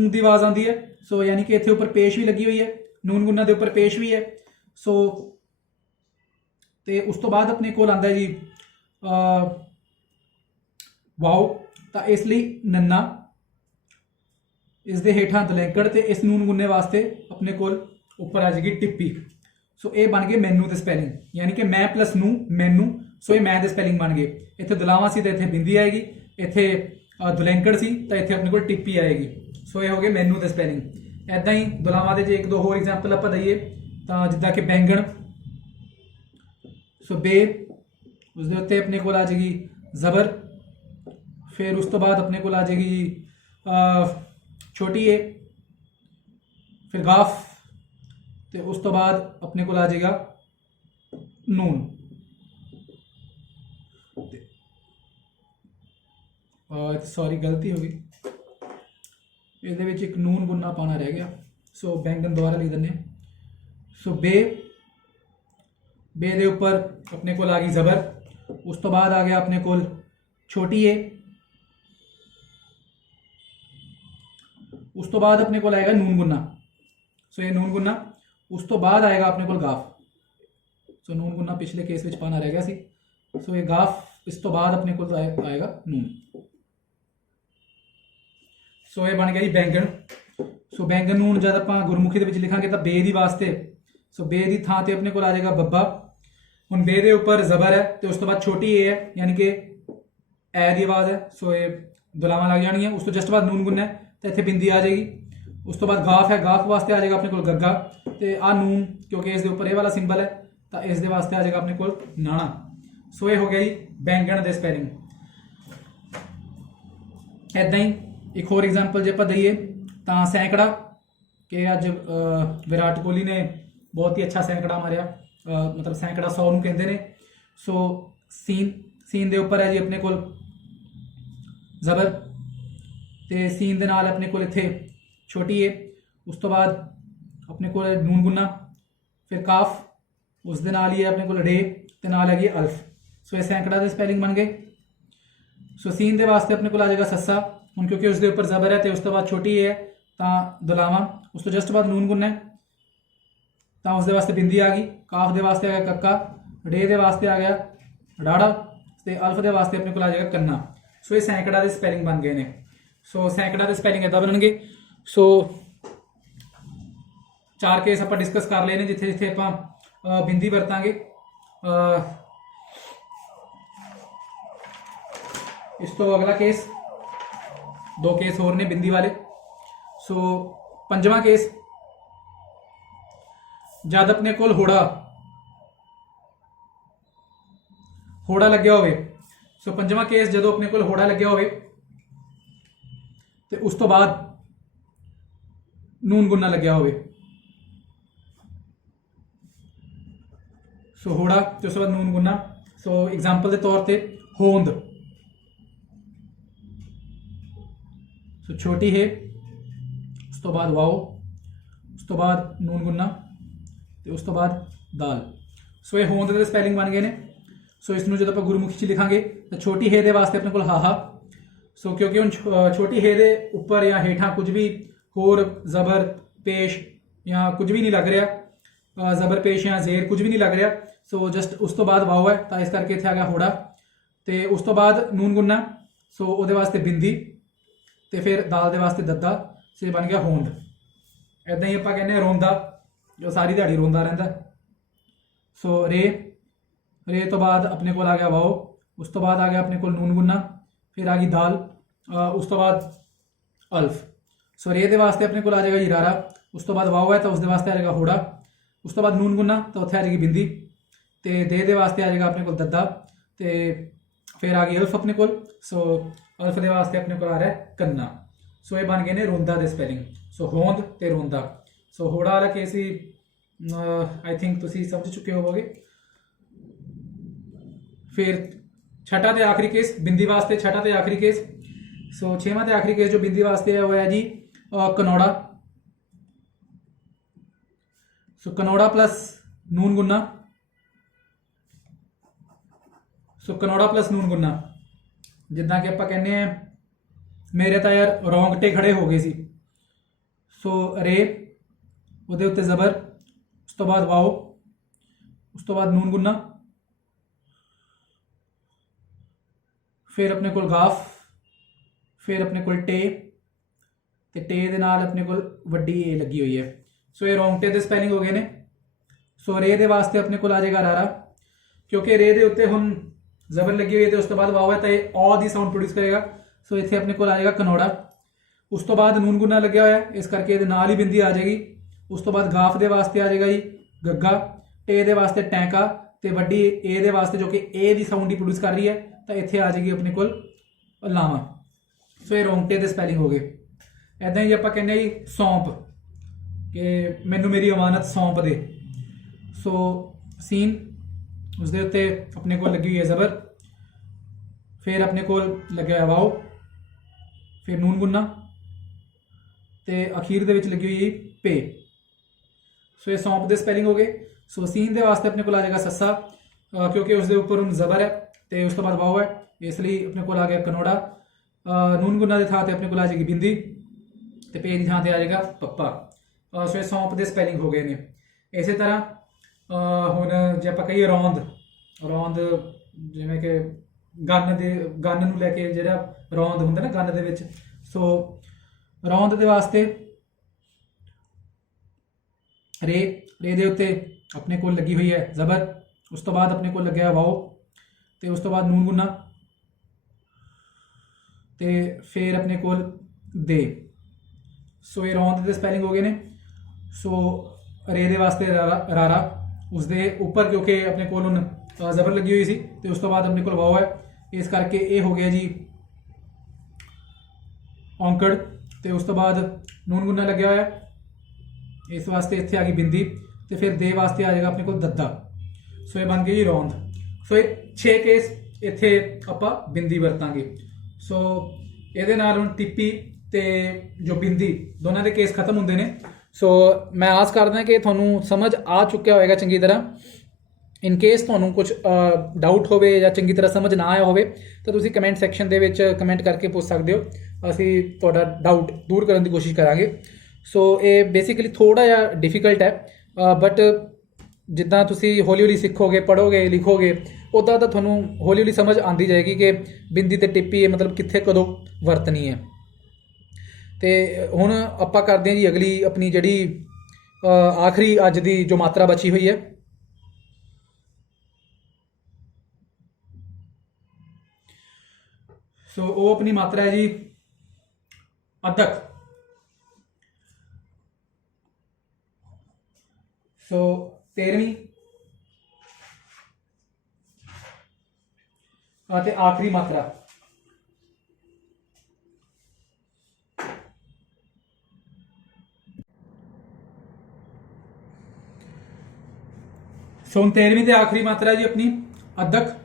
दी आवाज़ आती है। सो यानी कि इत्थे उपर पेश भी लगी हुई है, नून गुन्ना दे उपर पेश भी है। सो ते उस तो बाद अपने को आंदा जी वाओ। तो इसलिए नन्ना, इस दे हेठां दलैंकड़ ते इस नून गुन्ने वास्ते अपने को उपर आ जाएगी टिप्पी। सो ये बन गए मैनू के स्पैलिंग, यानी कि मैं प्लस नू मैनू। सो ये मैं के स्पैलिंग बन गए। इत्थे दुलावा सी तो इत्थे बिंदी आएगी, इत्थे दुलैंकड़ सी तो इत्थे अपने को टिप्पी आएगी। सो ये हो गए मैनू के स्पैलिंग। ऐदा ही दुलावा के जे एक दो होर एग्जाम्पल आप दईए तो जिद्दां कि बैंगण। सो बे, उसके उत्ते अपने को आ जाएगी जबर। फिर उस तो बाद अपने को आ जाएगी छोटी ए, फिर गाफ, तो उस तो बाद अपने को आ जाएगा नून। सॉरी गलती हो गई, ये एक नून गुन्ना पाना रह गया। सो बैंगन दोबारा लिख दें। सो बे दे उपर अपने को आ गई जबर। उस तो बाद आ गया अपने को छोटी ए, उस तो बाद अपने को आएगा नून गुन्ना। सो ये नून गुन्ना। उस तो बाद आएगा अपने को गाफ। सो नून गुन्ना पिछले केस में पाना रह गया सी। सो ये गाफ, इस तो बाद अपने को आएगा नून। सो ये बन गया जी बैंगन। सो बैंगन नून जब आप गुरमुखी के लिखांगे तो बे दी वास्ते, सो बे दी थां ते अपने को आ जाएगा बब्बा। हुण बे दे उपर जबर है तो उस तो बाद छोटी ए है, यानी कि ए दी आवाज़ है। सो ये दुलावां लग जानी है। उस तो जस्ट बाद नून गुन्ना है तो इत्थे बिंदी आ जाएगी। उस तो बाद गाफ है, गाफ वास्ते आ जाएगा अपने को गग्गा। तो आ नून क्योंकि इस दे उपर ये वाला सिंबल है तो इस दे वास्ते आ जाएगा अपने को नाना। सो ये हो गया जी बैंगन दे स्पैलिंग। ऐदा ही एक होर एग्जाम्पल जे आपां दईए तो सैकड़ा, कि अज विराट कोहली ने बहुत ही अच्छा सैकड़ा मारिया, मतलब सैकड़ा 100 नूं कहंदे ने। सो सीन दे उपर है जी अपने को जबर, ते सीन दे नाल अपने को इत्थे छोटी ए। उस तो बाद अपने को नून गुन्ना, फिर काफ, ਉਸ ਦੇ ਨਾਲ ਹੀ ਹੈ ਆਪਣੇ ਕੋਲ ਰੇ ਤੇ ਨਾਲ ਹੈਗੀ ਅਲਫ। ਸੋ ਇਹ ਸੈਂਕੜਾ ਦੇ ਸਪੈਲਿੰਗ ਬਣ ਗਏ। ਸੋ ਸੀਨ ਦੇ ਵਾਸਤੇ ਆਪਣੇ ਕੋਲ ਆ ਜਾਏਗਾ ਸੱਸਾ, ਹੁਣ ਕਿਉਂਕਿ ਉਸ ਦੇ ਉੱਪਰ ਜ਼ਬਰ ਹੈ ਤੇ ਉਸ ਤੋਂ ਬਾਅਦ ਛੋਟੀ ਹੈ ਤਾਂ ਦੁਲਾਵਾਂ, ਉਸ ਤੋਂ ਜਸਟ ਬਾਅਦ ਨੂਨ ਗੁੰਨਾ ਹੈ ਤਾਂ ਉਸ ਦੇ ਵਾਸਤੇ ਬਿੰਦੀ ਆ ਗਈ। ਕਾਫ ਦੇ ਵਾਸਤੇ ਆ ਗਿਆ ਕੱਕਾ, ਡੇ ਦੇ ਵਾਸਤੇ ਆ ਗਿਆ ਡਾੜਾ ਤੇ ਅਲਫ ਦੇ ਵਾਸਤੇ ਆਪਣੇ ਕੋਲ ਆ ਜਾਏਗਾ ਕੰਨਾ। ਸੋ ਇਹ ਸੈਂਕੜਾ ਦੇ ਸਪੈਲਿੰਗ ਬਣ ਗਏ ਨੇ। ਸੋ ਸੈਂਕੜਾ ਦੇ ਸਪੈਲਿੰਗ ਇਦਾਂ ਬਣਨਗੇ। ਸੋ 4 ਕੇਸ ਆਪਾਂ ਡਿਸਕਸ ਕਰ ਲਏ ਨੇ ਜਿੱਥੇ ਜਿੱਥੇ ਆਪਾਂ ਬਿੰਦੀ ਵਰਤਾਂਗੇ। ਇਸ ਤੋਂ ਅਗਲਾ ਕੇਸ 2 ਕੇਸ ਹੋਰ ਨੇ ਬਿੰਦੀ ਵਾਲੇ। ਸੋ 5ਵਾਂ ਕੇਸ, ਜਦ ਆਪਣੇ ਕੋਲ ਹੋੜਾ ਲੱਗਿਆ ਹੋਵੇ। ਸੋ 5ਵਾਂ ਕੇਸ ਜਦੋਂ ਆਪਣੇ ਕੋਲ ਹੋੜਾ ਲੱਗਿਆ ਹੋਵੇ ਤੇ ਉਸ ਤੋਂ ਬਾਅਦ ਨੂਨ ਗੁੰਨਾ ਲੱਗਿਆ ਹੋਵੇ। ਸੋ ਹੋੜਾ ਤੇ ਉਸ ਤੋਂ ਬਾਅਦ ਨੂਨ ਗੁੰਨਾ। ਸੋ ਐਗਜ਼ਾਮਪਲ ਦੇ ਤੌਰ ਤੇ ਹੋਂਦ, ਸੋ ਛੋਟੀ ਹੈ ਉਸ ਤੋਂ ਬਾਅਦ ਵਾਓ, ਉਸ ਤੋਂ ਬਾਅਦ ਨੂਨ ਗੁੰਨਾ ਤੇ ਉਸ ਤੋਂ ਬਾਅਦ ਦਾਲ। ਸੋ ਇਹ ਹੋਂਦ ਦੇ ਸਪੈਲਿੰਗ ਬਣ ਗਏ ਨੇ। ਸੋ ਇਸ ਨੂੰ ਜਦੋਂ ਆਪਾਂ ਗੁਰਮੁਖੀ 'ਚ ਲਿਖਾਂਗੇ ਤਾਂ ਛੋਟੀ ਹੈ ਦੇ ਵਾਸਤੇ ਆਪਣੇ ਕੋਲ ਹਾਹਾ। ਸੋ ਕਿਉਂਕਿ ਹੁਣ ਛੋਟੀ ਹੈ ਦੇ ਉੱਪਰ ਜਾਂ ਹੇਠਾਂ ਕੁਝ ਵੀ ਹੋਰ ਜ਼ਬਰ ਪੇਸ਼ ਜਾਂ ਕੁਝ ਵੀ ਨਹੀਂ ਲੱਗ ਰਿਹਾ, ਜ਼ਬਰ ਪੇਸ਼ ਜਾਂ ਜ਼ੇਰ ਕੁਝ ਵੀ ਨਹੀਂ ਲੱਗ ਰਿਹਾ। ਸੋ ਜਸਟ ਉਸ ਤੋਂ ਬਾਅਦ ਵਾਓ ਹੈ ਤਾਂ ਇਸ ਕਰਕੇ ਇੱਥੇ ਆ ਗਿਆ ਹੋੜਾ ਤੇ ਉਸ ਤੋਂ ਬਾਅਦ ਨੂਨ ਗੁੰਨਾ। ਸੋ ਉਹਦੇ ਵਾਸਤੇ ਬਿੰਦੀ ਤੇ ਫਿਰ ਦਾਲ ਦੇ ਵਾਸਤੇ ਦੱਦਾ। ਸੋ ਇਹ ਬਣ ਗਿਆ ਹੋਂਦ। ਇੱਦਾਂ ਹੀ ਆਪਾਂ ਕਹਿੰਦੇ ਰੋਂਦਾ, ਜੋ ਸਾਰੀ ਦਿਹਾੜੀ ਰੋਂਦਾ ਰਹਿੰਦਾ। ਸੋ ਰੇ ਤੋਂ ਬਾਅਦ ਆਪਣੇ ਕੋਲ ਆ ਗਿਆ ਵਾਓ, ਉਸ ਤੋਂ ਬਾਅਦ ਆ ਗਿਆ ਆਪਣੇ ਕੋਲ ਨੂਨ ਗੁੰਨਾ, ਫਿਰ ਆ ਗਈ ਦਾਲ, ਉਸ ਤੋਂ ਬਾਅਦ ਅਲਫ। ਸੋ ਰੇ ਦੇ ਵਾਸਤੇ ਆਪਣੇ ਕੋਲ ਆ ਜਾਏਗਾ ਜੀ ਰਾਰਾ, ਉਸ ਤੋਂ ਬਾਅਦ ਵਾਓ ਹੈ ਤਾਂ ਉਸ ਦੇ ਵਾਸਤੇ ਆ ਜਾਏਗਾ ਹੋੜਾ, ਉਸ ਤੋਂ ਬਾਅਦ ਨੂਨ ਗੁੰਨਾ ਤਾਂ ਉੱਥੇ ਆ ਜਾਏਗੀ ਬਿੰਦੀ ਤੇ ਦੇ ਵਾਸਤੇ ਆ ਜਾਏਗਾ ਆਪਣੇ ਕੋਲ ਦੱਦਾ ਤੇ ਫਿਰ ਆ ਗਈ ਅਲਫ ਆਪਣੇ ਕੋਲ। ਸੋ ਅਲਫ ਦੇ ਵਾਸਤੇ ਆਪਣੇ ਕੋਲ ਆ ਰਿਹਾ ਕੰਨਾ। ਸੋ ਇਹ ਬਣ ਗਏ ਨੇ ਰੋਂਦਾ ਦੇ ਸਪੈਲਿੰਗ। ਸੋ ਹੋਂਦ ਤੇ ਰੋਂਦਾ। ਸੋ ਹੋੜਾ ਵਾਲਾ ਕੇਸ ਹੀ ਆਈ ਥਿੰਕ ਤੁਸੀਂ ਸਮਝ ਚੁੱਕੇ ਹੋਵੋਗੇ। ਫਿਰ ਛਠਾ ਤੇ ਆਖਰੀ ਕੇਸ ਬਿੰਦੀ ਵਾਸਤੇ, ਛਠਾ ਤੇ ਆਖਰੀ ਕੇਸ। ਸੋ 6ਵਾਂ ਤੇ ਆਖਰੀ ਕੇਸ ਜੋ ਬਿੰਦੀ ਵਾਸਤੇ ਹੈ ਉਹ ਹੈ ਜੀ ਕਨੌੜਾ। ਸੋ ਕਨੌੜਾ ਪਲਸ ਨੂਨ ਗੁੰਨਾ। ਸੋ ਕਨੌੜਾ ਪਲਸ ਨੂਨ ਗੁੰਨਾ, ਜਿੱਦਾਂ ਕਿ ਆਪਾਂ ਕਹਿੰਦੇ ਆ ਮੇਰੇ ਤਾਂ ਯਾਰ ਰੌਂਗਟੇ ਖੜੇ ਹੋ ਗਏ ਸੀ। ਸੋ ਰੇ, ਉਹਦੇ ਉੱਤੇ ਜ਼ਬਰ, ਉਸ ਤੋਂ ਬਾਅਦ ਵਾਓ, ਉਸ ਤੋਂ ਬਾਅਦ ਨੂਨ ਗੁੰਨਾ, ਫਿਰ ਆਪਣੇ ਕੋਲ ਗਾਫ, ਫਿਰ ਆਪਣੇ ਕੋਲ ਟੇ ਤੇ ਟੇ ਦੇ ਨਾਲ ਆਪਣੇ ਕੋਲ ਵੱਡੀ ਏ ਲੱਗੀ ਹੋਈ ਹੈ। ਸੋ ਇਹ ਰੌਂਗਟੇ ਦੇ ਸਪੈਲਿੰਗ ਹੋ ਗਏ ਨੇ। ਸੋ ਰੇ ਦੇ ਵਾਸਤੇ ਆਪਣੇ ਕੋਲ ਆ ਜਾਏਗਾ ਰਾਰਾ, ਕਿਉਂਕਿ ਰੇ ਦੇ ਉੱਤੇ ਹੁਣ ਜ਼ਬਰ ਲੱਗੀ ਹੋਈ ਹੈ ਤੇ ਉਸ ਤੋਂ ਬਾਅਦ ਵਾਓ ਹੈ ਤਾਂ ਇਹ ਔ ਦੀ ਸਾਊਂਡ ਪ੍ਰੋਡਿਊਸ ਕਰੇਗਾ। ਸੋ ਇੱਥੇ ਆਪਣੇ ਕੋਲ ਆ ਜਾਏਗਾ ਕਨੌੜਾ। ਉਸ ਤੋਂ ਬਾਅਦ ਨੂਨ ਗੁੰਨਾ ਲੱਗਿਆ ਹੋਇਆ ਇਸ ਕਰਕੇ ਇਹਦੇ ਨਾਲ ਹੀ ਬਿੰਦੀ ਆ ਜਾਏਗੀ। ਉਸ ਤੋਂ ਬਾਅਦ ਗਾਫ ਦੇ ਵਾਸਤੇ ਆ ਜਾਏਗਾ ਜੀ ਗੱਗਾ, ਟੇ ਦੇ ਵਾਸਤੇ ਟੈਂਕਾ ਤੇ ਵੱਡੀ ਏ ਦੇ ਵਾਸਤੇ ਜੋ ਕਿ ਏ ਦੀ ਸਾਊਂਡ ਹੀ ਪ੍ਰੋਡਿਊਸ ਕਰ ਰਹੀ ਹੈ ਤਾਂ ਇੱਥੇ ਆ ਜਾਏਗੀ ਆਪਣੇ ਕੋਲ ਲਾਵਾਂ। ਸੋ ਇਹ ਰੌਂਗਟੇ ਦੇ ਸਪੈਲਿੰਗ ਹੋ ਗਏ। ਇੱਦਾਂ ਹੀ ਆਪਾਂ ਕਹਿੰਦੇ ਜੀ ਸੌਂਪ, ਕਿ ਮੈਨੂੰ ਮੇਰੀ ਅਮਾਨਤ ਸੌਂਪ ਦੇ। ਸੋ ਸੀਨ, ਉਸ ਦੇ ਉੱਤੇ ਆਪਣੇ ਕੋਲ ਲੱਗੀ ਹੋਈ ਹੈ ਜ਼ਬਰ, ਫਿਰ ਆਪਣੇ ਕੋਲ ਲੱਗਿਆ ਹੋਇਆ ਵਾਓ, ਫਿਰ ਨੂਨ ਗੁੰਨਾ ਤੇ ਅਖੀਰ ਦੇ ਵਿੱਚ ਲੱਗੀ ਹੋਈ ਪੇ। ਸੋ ਇਹ ਸੌਂਪ ਦੇ ਸਪੈਲਿੰਗ ਹੋ ਗਏ। ਸੋ ਸੀਨ ਦੇ ਵਾਸਤੇ ਆਪਣੇ ਕੋਲ ਆ ਜਾਏਗਾ ਸੱਸਾ, ਕਿਉਂਕਿ ਉਸ ਦੇ ਉੱਪਰ ਹੁਣ ਜ਼ਬਰ ਹੈ ਤੇ ਉਸ ਤੋਂ ਬਾਅਦ ਵਾਓ ਹੈ, ਇਸ ਲਈ ਆਪਣੇ ਕੋਲ ਆ ਗਿਆ ਕਨੌੜਾ। ਨੂਨ ਗੁੰਨਾ ਦੇ ਥਾਂ ਤੇ ਆਪਣੇ ਕੋਲ ਆ ਜਾਏਗੀ ਬਿੰਦੀ ਤੇ ਪੇ ਦੀ ਥਾਂ ਤੇ ਆ ਜਾਏਗਾ ਪੱਪਾ। ਸੋ ਇਹ ਸੌਂਪ ਦੇ ਸਪੈਲਿੰਗ ਹੋ ਗਏ ਨੇ। ਇਸੇ ਤਰ੍ਹਾਂ ਹੁਣ ਜੇ ਆਪਾਂ ਕਹੀਏ ਰੌਂਦ ਜਿਵੇਂ ਕਿ ਗੰਨ ਨੂੰ ਲੈ ਕੇ ਜਿਹੜਾ ਰੌਂਦ ਹੁੰਦਾ ਨਾ ਗੰਨ ਦੇ ਵਿੱਚ। ਸੋ ਰੌਂਦ ਦੇ ਵਾਸਤੇ ਰੇ ਦੇ ਉੱਤੇ ਆਪਣੇ ਕੋਲ ਲੱਗੀ ਹੋਈ ਹੈ ਜ਼ਬਰ, ਉਸ ਤੋਂ ਬਾਅਦ ਆਪਣੇ ਕੋਲ ਲੱਗਿਆ ਵਾਓ ਤੇ ਉਸ ਤੋਂ ਬਾਅਦ ਨੂਨ ਗੁੰਨਾ ਤੇ ਫਿਰ ਆਪਣੇ ਕੋਲ ਦੇ। ਸੋ ਇਹ ਰੌਂਦ ਦੇ ਸਪੈਲਿੰਗ ਹੋ ਗਏ ਨੇ। ਸੋ ਰੇ ਦੇ ਵਾਸਤੇ ਰਾਰਾ, ਉਸ ਦੇ ਉੱਪਰ ਕਿਉਂਕਿ ਆਪਣੇ ਕੋਲ ਹੁਣ ਜ਼ਬਰ ਲੱਗੀ ਹੋਈ ਸੀ ਤੇ ਉਸ ਤੋਂ ਬਾਅਦ ਆਪਣੇ ਕੋਲ ਵਾਓ ਹੈ, ਇਸ ਕਰਕੇ ਇਹ ਹੋ ਗਿਆ ਜੀ ਔਂਕੜ ਤੇ ਉਸ ਤੋਂ ਬਾਅਦ ਨੂਨ ਗੁੰਨਾ ਲੱਗਿਆ ਹੋਇਆ, ਇਸ ਵਾਸਤੇ ਇੱਥੇ ਆ ਗਈ ਬਿੰਦੀ ਤੇ ਫਿਰ ਦੇ ਵਾਸਤੇ ਆ ਜਾਏਗਾ ਆਪਣੇ ਕੋਲ ਦੱਦਾ। ਸੋ ਇਹ ਬਣ ਗਈ ਜੀ ਰੌਂਦ। ਸੋ ਇਹ 6 ਕੇਸ ਇੱਥੇ ਆਪਾਂ ਬਿੰਦੀ ਵਰਤਾਂਗੇ। ਸੋ ਇਹਦੇ ਨਾਲ ਹੁਣ ਟਿੱਪੀ ਤੇ ਜੋ ਬਿੰਦੀ ਦੋਨਾਂ ਦੇ ਕੇਸ ਖਤਮ ਹੁੰਦੇ ਨੇ। ਸੋ ਮੈਂ ਆਸ ਕਰਦਾ ਕਿ ਤੁਹਾਨੂੰ ਸਮਝ ਆ ਚੁੱਕਿਆ ਹੋਵੇਗਾ ਚੰਗੀ ਤਰ੍ਹਾਂ ਇਨ ਕੇਸ ਤੁਹਾਨੂੰ ਕੁਝ ਡਾਊਟ ਹੋਵੇ ਜਾਂ ਚੰਗੀ ਤਰ੍ਹਾਂ ਸਮਝ ਨਾ ਆਇਆ ਹੋਵੇ ਤਾਂ ਤੁਸੀਂ ਕਮੈਂਟ ਸੈਕਸ਼ਨ ਦੇ ਵਿੱਚ ਕਮੈਂਟ ਕਰਕੇ ਪੁੱਛ ਸਕਦੇ ਹੋ, ਅਸੀਂ ਤੁਹਾਡਾ ਡਾਊਟ ਦੂਰ ਕਰਨ ਦੀ ਕੋਸ਼ਿਸ਼ ਕਰਾਂਗੇ। ਸੋ ਇਹ ਬੇਸਿਕਲੀ ਥੋੜ੍ਹਾ ਜਿਹਾ ਡਿਫਿਕਲਟ ਹੈ, ਬਟ ਜਿੱਦਾਂ ਤੁਸੀਂ ਹੌਲੀ ਹੌਲੀ ਸਿੱਖੋਗੇ, ਪੜ੍ਹੋਗੇ, ਲਿਖੋਗੇ, ਉੱਦਾਂ ਤਾਂ ਤੁਹਾਨੂੰ ਹੌਲੀ ਹੌਲੀ ਸਮਝ ਆਉਂਦੀ ਜਾਏਗੀ ਕਿ ਬਿੰਦੀ ਤੇ ਟਿੱਪੀ ਇਹ ਮਤਲਬ ਕਿੱਥੇ ਕਦੋਂ ਵਰਤਣੀ ਹੈ। ਅਤੇ ਹੁਣ ਆਪਾਂ ਕਰਦੇ ਹਾਂ ਜੀ ਅਗਲੀ ਆਪਣੀ ਜਿਹੜੀ ਆਖਰੀ ਅੱਜ ਦੀ ਜੋ ਮਾਤਰਾ ਬਚੀ ਹੋਈ ਹੈ। ਸੋ ਉਹ ਆਪਣੀ ਮਾਤਰਾ ਹੈ ਜੀ ਅਦਕ। ਸੋ 13ਵੀਂ ਅਤੇ ਆਖਰੀ ਮਾਤਰਾ ਸੋ 13ਵੀਂ ਤੇ ਆਖਰੀ ਮਾਤਰਾ ਜੀ ਆਪਣੀ ਅਦਕ।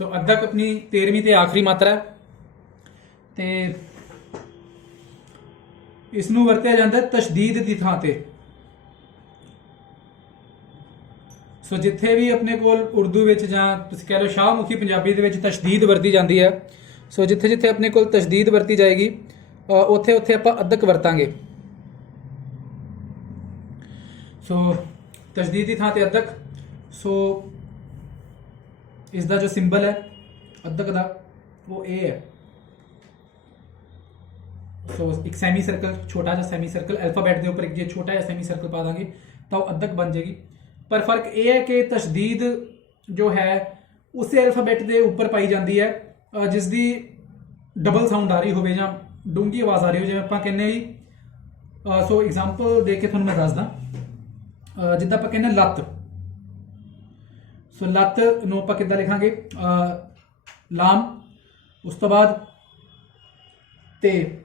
ਸੋ ਅਦਕ ਆਪਣੀ 13ਵੀਂ ਤੇ ਆਖਰੀ ਮਾਤਰਾ ਤੇ ਇਸ ਨੂੰ ਵਰਤਿਆ ਜਾਂਦਾ ਤਸ਼ਦੀਦ ਦੀ ਥਾਂ ਤੇ। ਸੋ ਜਿੱਥੇ ਵੀ ਆਪਣੇ ਕੋਲ ਉਰਦੂ ਵਿੱਚ ਜਾਂ ਤੁਸੀਂ ਕਹਿ ਲਓ ਸ਼ਾਹਮੁਖੀ ਪੰਜਾਬੀ ਦੇ ਵਿੱਚ ਤਸ਼ਦੀਦ ਵਰਤੀ ਜਾਂਦੀ ਹੈ, ਸੋ ਜਿੱਥੇ ਜਿੱਥੇ ਆਪਣੇ ਕੋਲ ਤਸ਼ਦੀਦ ਵਰਤੀ ਜਾਏਗੀ ਉੱਥੇ ਉੱਥੇ ਆਪਾਂ ਅਦਕ ਵਰਤਾਂਗੇ। ਸੋ ਤਸ਼ਦੀਦ ਦੀ ਥਾਂ ਤੇ ਅਦਕ। ਸੋ ਇਸ ਦਾ ਜੋ ਸਿੰਬਲ ਹੈ ਅਦਕ ਦਾ ਉਹ ਇਹ ਹੈ। ਸੋ ਇੱਕ ਸੈਮੀ ਸਰਕਲ, ਛੋਟਾ ਜਿਹਾ ਸੈਮੀ ਸਰਕਲ, ਅਲਫਾਬੈਟ ਦੇ ਉੱਪਰ ਇੱਕ ਜੇ ਛੋਟਾ ਜਿਹਾ ਸੈਮੀ ਸਰਕਲ ਪਾ ਦਾਂਗੇ ਤਾਂ ਉਹ ਅਦਕ ਬਣ ਜਾਏਗੀ। ਪਰ ਫਰਕ ਇਹ ਹੈ ਕਿ ਤਸ਼ਦੀਦ ਜੋ ਹੈ ਉਸੇ ਅਲਫਾਬੈਟ ਦੇ ਉੱਪਰ ਪਾਈ ਜਾਂਦੀ ਹੈ ਜਿਸ ਦੀ ਡਬਲ ਸਾਊਂਡ ਆ ਰਹੀ ਹੋਵੇ ਜਾਂ ਡੂੰਘੀ ਆਵਾਜ਼ ਆ ਰਹੀ ਹੋ, ਜਿਵੇਂ ਆਪਾਂ ਕਹਿੰਦੇ ਜੀ। ਸੋ ਐਗਜ਼ਾਮਪਲ ਦੇ ਕੇ ਤੁਹਾਨੂੰ ਮੈਂ ਦੱਸਦਾ। ਜਿੱਦਾਂ ਆਪਾਂ ਕਹਿੰਦੇ ਲੱਤ। ਸੋ ਲੱਤ ਨੂੰ ਆਪਾਂ ਕਿੱਦਾਂ ਲਿਖਾਂਗੇ? ਲਾਮ, ਉਸ ਤੋਂ ਬਾਅਦ ਤੇ,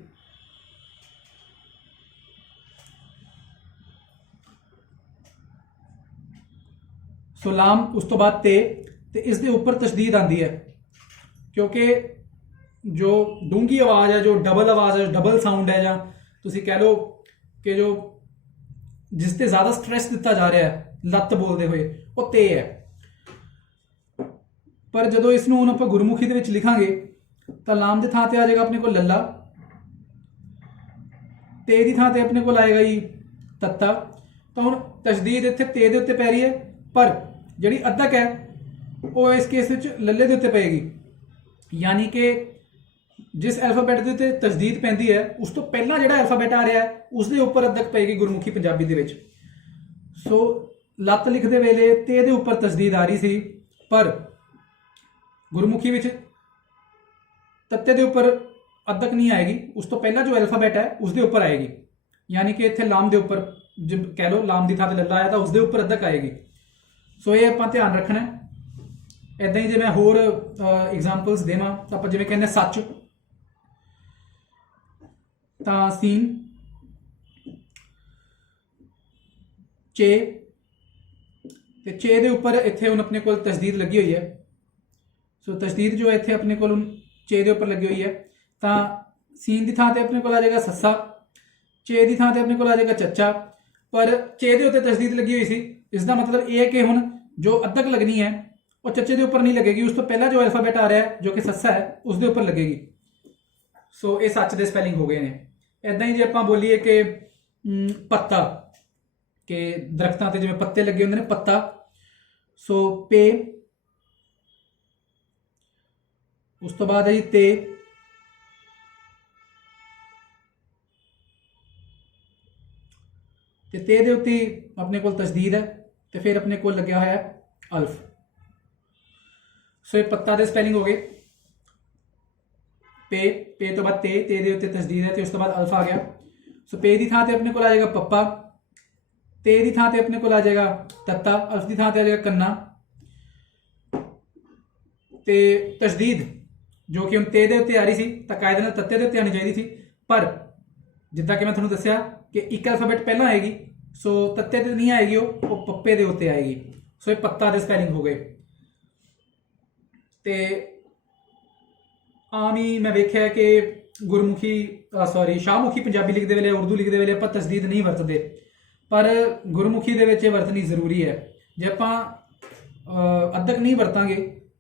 ਸੋ ਲਾਮ ਉਸ ਤੋਂ ਬਾਅਦ ਤੇ ਇਸ ਦੇ ਉੱਪਰ ਤਸ਼ਦੀਦ ਆਉਂਦੀ ਹੈ ਕਿਉਂਕਿ ਜੋ ਡੂੰਘੀ ਆਵਾਜ਼ ਹੈ, ਜੋ ਡਬਲ ਆਵਾਜ਼ ਹੈ, ਡਬਲ ਸਾਊਂਡ ਹੈ, ਜਾਂ ਤੁਸੀਂ ਕਹਿ ਲਓ ਕਿ ਜੋ ਜਿਸ ਤੇ ਜ਼ਿਆਦਾ ਸਟ੍ਰੈਸ ਦਿੱਤਾ ਜਾ ਰਿਹਾ ਹੈ ਲੱਤ ਬੋਲਦੇ ਹੋਏ, ਉਹ ਤੇ ਹੈ। ਪਰ ਜਦੋਂ ਇਸ ਨੂੰ ਹੁਣ ਆਪਾਂ ਗੁਰਮੁਖੀ ਦੇ ਵਿੱਚ ਲਿਖਾਂਗੇ ਤਾਂ ਲਾਮ ਦੇ ਥਾਂ ਤੇ ਆ ਜਾਏਗਾ ਆਪਣੇ ਕੋਲ ਲੱਲਾ, ਤੇ ਦੀ ਥਾਂ ਤੇ ਆਪਣੇ ਕੋਲ ਆਏਗਾ ਜੀ ਤੱਤਾ। ਤਾਂ ਹੁਣ ਤਸ਼ਦੀਦ ਇੱਥੇ ਤੇ ਦੇ ਉੱਤੇ ਪੈ ਰਹੀ ਹੈ, ਪਰ ਜਿਹੜੀ ਅਦਕ ਹੈ ਉਹ ਇਸ ਕੇਸ ਵਿੱਚ ਲੱਲੇ ਦੇ ਉੱਤੇ ਪਏਗੀ। ਯਾਨੀ ਕਿ ਜਿਸ ਅਲਫਾਬੈਟ ਦੇ ਉੱਤੇ ਤਸ਼ਦੀਦ ਪੈਂਦੀ ਹੈ ਉਸ ਤੋਂ ਪਹਿਲਾਂ ਜਿਹੜਾ ਅਲਫਾਬੈਟ ਆ ਰਿਹਾ ਹੈ ਉਸ ਦੇ ਉੱਪਰ ਅਦਕ ਪਏਗੀ ਗੁਰਮੁਖੀ ਪੰਜਾਬੀ ਦੇ ਵਿੱਚ। ਸੋ ਲੱਤ ਲਿਖਦੇ ਵੇਲੇ ਤੇ ਦੇ ਉੱਪਰ ਤਸ਼ਦੀਦ ਆ ਰਹੀ ਸੀ, ਪਰ ਗੁਰਮੁਖੀ ਵਿੱਚ ਤੱਤੇ ਦੇ ਉੱਪਰ ਅਦਕ ਨਹੀਂ ਆਏਗੀ, ਉਸ ਤੋਂ ਪਹਿਲਾਂ ਜੋ ਅਲਫਾਬੈਟ ਹੈ ਉਸ ਦੇ ਉੱਪਰ ਆਏਗੀ। ਯਾਨੀ ਕਿ ਇੱਥੇ ਲਾਮ ਦੇ ਉੱਪਰ ਕਹਿ ਲਓ ਲਾਮ ਦੀ ਥਾਂ ਤੇ ਲੱਲਾ ਆਇਆ ਤਾਂ ਉਸ ਦੇ ਉੱਪਰ ਅਦਕ ਆਏਗੀ। ਸੋ ਇਹ ਆਪਾਂ ਧਿਆਨ ਰੱਖਣਾ। ਇੱਦਾਂ ਹੀ ਜੇ ਮੈਂ ਹੋਰ ਐਗਜ਼ਾਮਪਲਸ ਦੇਵਾਂ ਤਾਂ ਆਪਾਂ ਜਿਵੇਂ ਕਹਿੰਦੇ ਸੱਚ, ਤਾਂ ਸੀਨ, ਚੇ, ਤੇ ਚੇ ਦੇ ਉੱਪਰ ਇੱਥੇ ਹੁਣ ਆਪਣੇ ਕੋਲ ਤਸ਼ਦੀਦ ਲੱਗੀ ਹੋਈ ਹੈ। ਸੋ ਤਸ਼ਦੀਦ ਜੋ ਇੱਥੇ ਆਪਣੇ ਕੋਲ ਚੇ ਦੇ ਉੱਪਰ ਲੱਗੀ ਹੋਈ ਹੈ, ਤਾਂ ਸੀਨ ਦੀ ਥਾਂ ਤੇ ਆਪਣੇ ਕੋਲ ਆ ਜਾਏਗਾ ਸੱਸਾ, ਚੇ ਦੀ ਥਾਂ ਤੇ ਆਪਣੇ ਕੋਲ ਆ ਜਾਏਗਾ ਚੱਚਾ। ਪਰ ਚੇ ਦੇ ਉੱਤੇ ਤਸ਼ਦੀਦ ਲੱਗੀ ਹੋਈ ਸੀ, ਇਸ ਦਾ ਮਤਲਬ ਇਹ ਹੈ ਕਿ ਹੁਣ ਜੋ ਅਦਕ ਲੱਗਣੀ ਹੈ ਉਹ ਚੱਚੇ ਦੇ ਉੱਪਰ ਨਹੀਂ ਲੱਗੇਗੀ, ਉਸ ਤੋਂ ਪਹਿਲਾਂ ਜੋ ਅਲਫਾਬੈਟ ਆ ਰਿਹਾ ਹੈ ਜੋ ਕਿ ਸੱਸਾ ਹੈ ਉਸ ਦੇ ਉੱਪਰ ਲੱਗੇਗੀ। ਸੋ ਇਹ ਸੱਚ ਦੇ ਸਪੈਲਿੰਗ ਹੋ ਗਏ ਨੇ। ਇੱਦਾਂ ਹੀ ਜੇ ਆਪਾਂ ਬੋਲੀਏ ਕਿ ਪੱਤਾ, ਕਿ ਦਰਖਤਾਂ ਤੇ ਜਿਵੇਂ ਪੱਤੇ ਲੱਗੇ ਹੁੰਦੇ ਨੇ, ਪੱਤਾ। ਸੋ ਪੇ, ਉਸ ਤੋਂ ਬਾਅਦ ਹੈ ਜੀ ਤੇ, ਤੇ ਦੇ ਉੱਤੇ ਆਪਣੇ ਕੋਲ ਤਸ਼ਦੀਦ ਹੈ ਤੇ ਫਿਰ ਆਪਣੇ ਕੋਲ ਲੱਗਿਆ ਹੋਇਆ ਹੈ ਅਲਫ। ਸੋ ਇਹ ਪੱਤਾ ਦੇ ਸਪੈਲਿੰਗ ਹੋ ਗਏ। ਪੇ ਤੋਂ ਬਾਅਦ ਤੇ ਦੇ ਉੱਤੇ ਤਸ਼ਦੀਦ ਹੈ ਤੇ ਉਸ ਤੋਂ ਬਾਅਦ ਅਲਫ ਆ ਗਿਆ। ਸੋ ਪੇ ਦੀ ਥਾਂ ਤੇ ਆਪਣੇ ਕੋਲ ਆ ਜਾਏਗਾ ਪੱਪਾ, ਤੇ ਦੀ ਥਾਂ ਤੇ ਆਪਣੇ ਕੋਲ ਆ ਜਾਏਗਾ ਤੱਤਾ, ਅਲਫ ਦੀ ਥਾਂ ਤੇ ਆ ਜਾਏਗਾ ਕੰਨਾ। ਤੇ ਤਸ਼ਦੀਦ ਜੋ ਕਿ ਹੁਣ ਤੇ ਦੇ ਉੱਤੇ ਆ ਰਹੀ ਸੀ ਤਾਂ ਕਾਇਦੇ ਨਾਲ ਤੱਤੇ ਦੇ ਉੱਤੇ ਆਉਣੀ ਚਾਹੀਦੀ ਸੀ, ਪਰ ਜਿੱਦਾਂ ਕਿ ਮੈਂ ਤੁਹਾਨੂੰ ਦੱਸਿਆ ਕਿ ਇੱਕ ਅਲਫਾਬੈਟ ਪਹਿਲਾਂ ਆਏਗੀ, ਸੋ ਤੱਤੇ ਤੇ ਨਹੀਂ ਆਏਗੀ, ਉਹ ਪੱਪੇ ਦੇ ਉੱਤੇ ਆਏਗੀ। ਸੋ ਇਹ ਪੱਤਾ ਦੇ ਸਪੈਲਿੰਗ ਹੋ ਗਏ। ਤੇ ਆਮ ਹੀ ਮੈਂ ਵੇਖਿਆ ਕਿ ਗੁਰਮੁਖੀ ਸੌਰੀ ਸ਼ਾਹਮੁਖੀ ਪੰਜਾਬੀ ਲਿਖਦੇ ਵੇਲੇ ਉਰਦੂ ਲਿਖਦੇ ਵੇਲੇ ਆਪਾਂ ਤਸਦੀਦ ਨਹੀਂ ਵਰਤਦੇ, ਪਰ ਗੁਰਮੁਖੀ ਦੇ ਵਿੱਚ ਇਹ ਵਰਤਣੀ ਜ਼ਰੂਰੀ ਹੈ। ਜੇ ਆਪਾਂ ਅੱਧਕ ਨਹੀਂ ਵਰਤਾਂਗੇ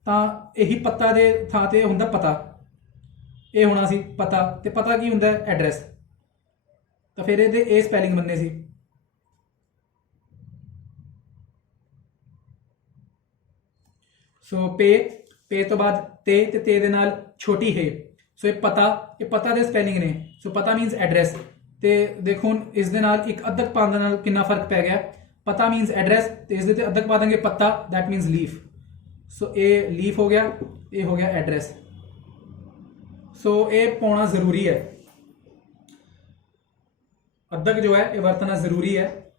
ਤਾਂ ਇਹੀ ਪੱਤਾ ਦੇ ਥਾਂ ਤੇ ਹੁੰਦਾ ਪਤਾ, ਇਹ ਹੋਣਾ ਸੀ ਪਤਾ, ਤੇ ਪਤਾ ਕੀ ਹੁੰਦਾ ਐਡਰੈਸ, ਤਾਂ ਫਿਰ ਇਹਦੇ ਇਹ ਸਪੈਲਿੰਗ ਬਣਨੇ ਸੀ। ਸੋ ਪੇ ਤੋਂ ਬਾਅਦ ਤੇ ਦੇ ਨਾਲ ਛੋਟੀ ਹੈ, ਸੋ ਇਹ ਪਤਾ ਦੇ ਸਪੈਲਿੰਗ ਨੇ। ਸੋ ਪਤਾ ਮੀਨਸ ਐਡਰੈਸ, ਤੇ ਦੇਖੋ ਹੁਣ ਇਸ ਦੇ ਨਾਲ ਇੱਕ ਅੱਧਕ ਪਾਉਣ ਦੇ ਨਾਲ ਕਿੰਨਾ ਫਰਕ ਪੈ ਗਿਆ। ਪਤਾ ਮੀਨਸ ਐਡਰੈਸ, ਤੇ ਇਸ ਦੇ ਤੇ ਅੱਧਕ ਪਾ ਦਾਂਗੇ ਪੱਤਾ, ਦੈਟ ਮੀਨਸ ਲੀਫ। ਸੋ ਇਹ ਲੀਫ ਹੋ ਗਿਆ, ਇਹ ਹੋ ਗਿਆ ਐਡਰੈਸ। ਸੋ ਇਹ ਪਾਉਣਾ ਜ਼ਰੂਰੀ ਹੈ, ਅੱਧਕ ਜੋ ਹੈ ਇਹ ਵਰਤਣਾ ਜ਼ਰੂਰੀ ਹੈ,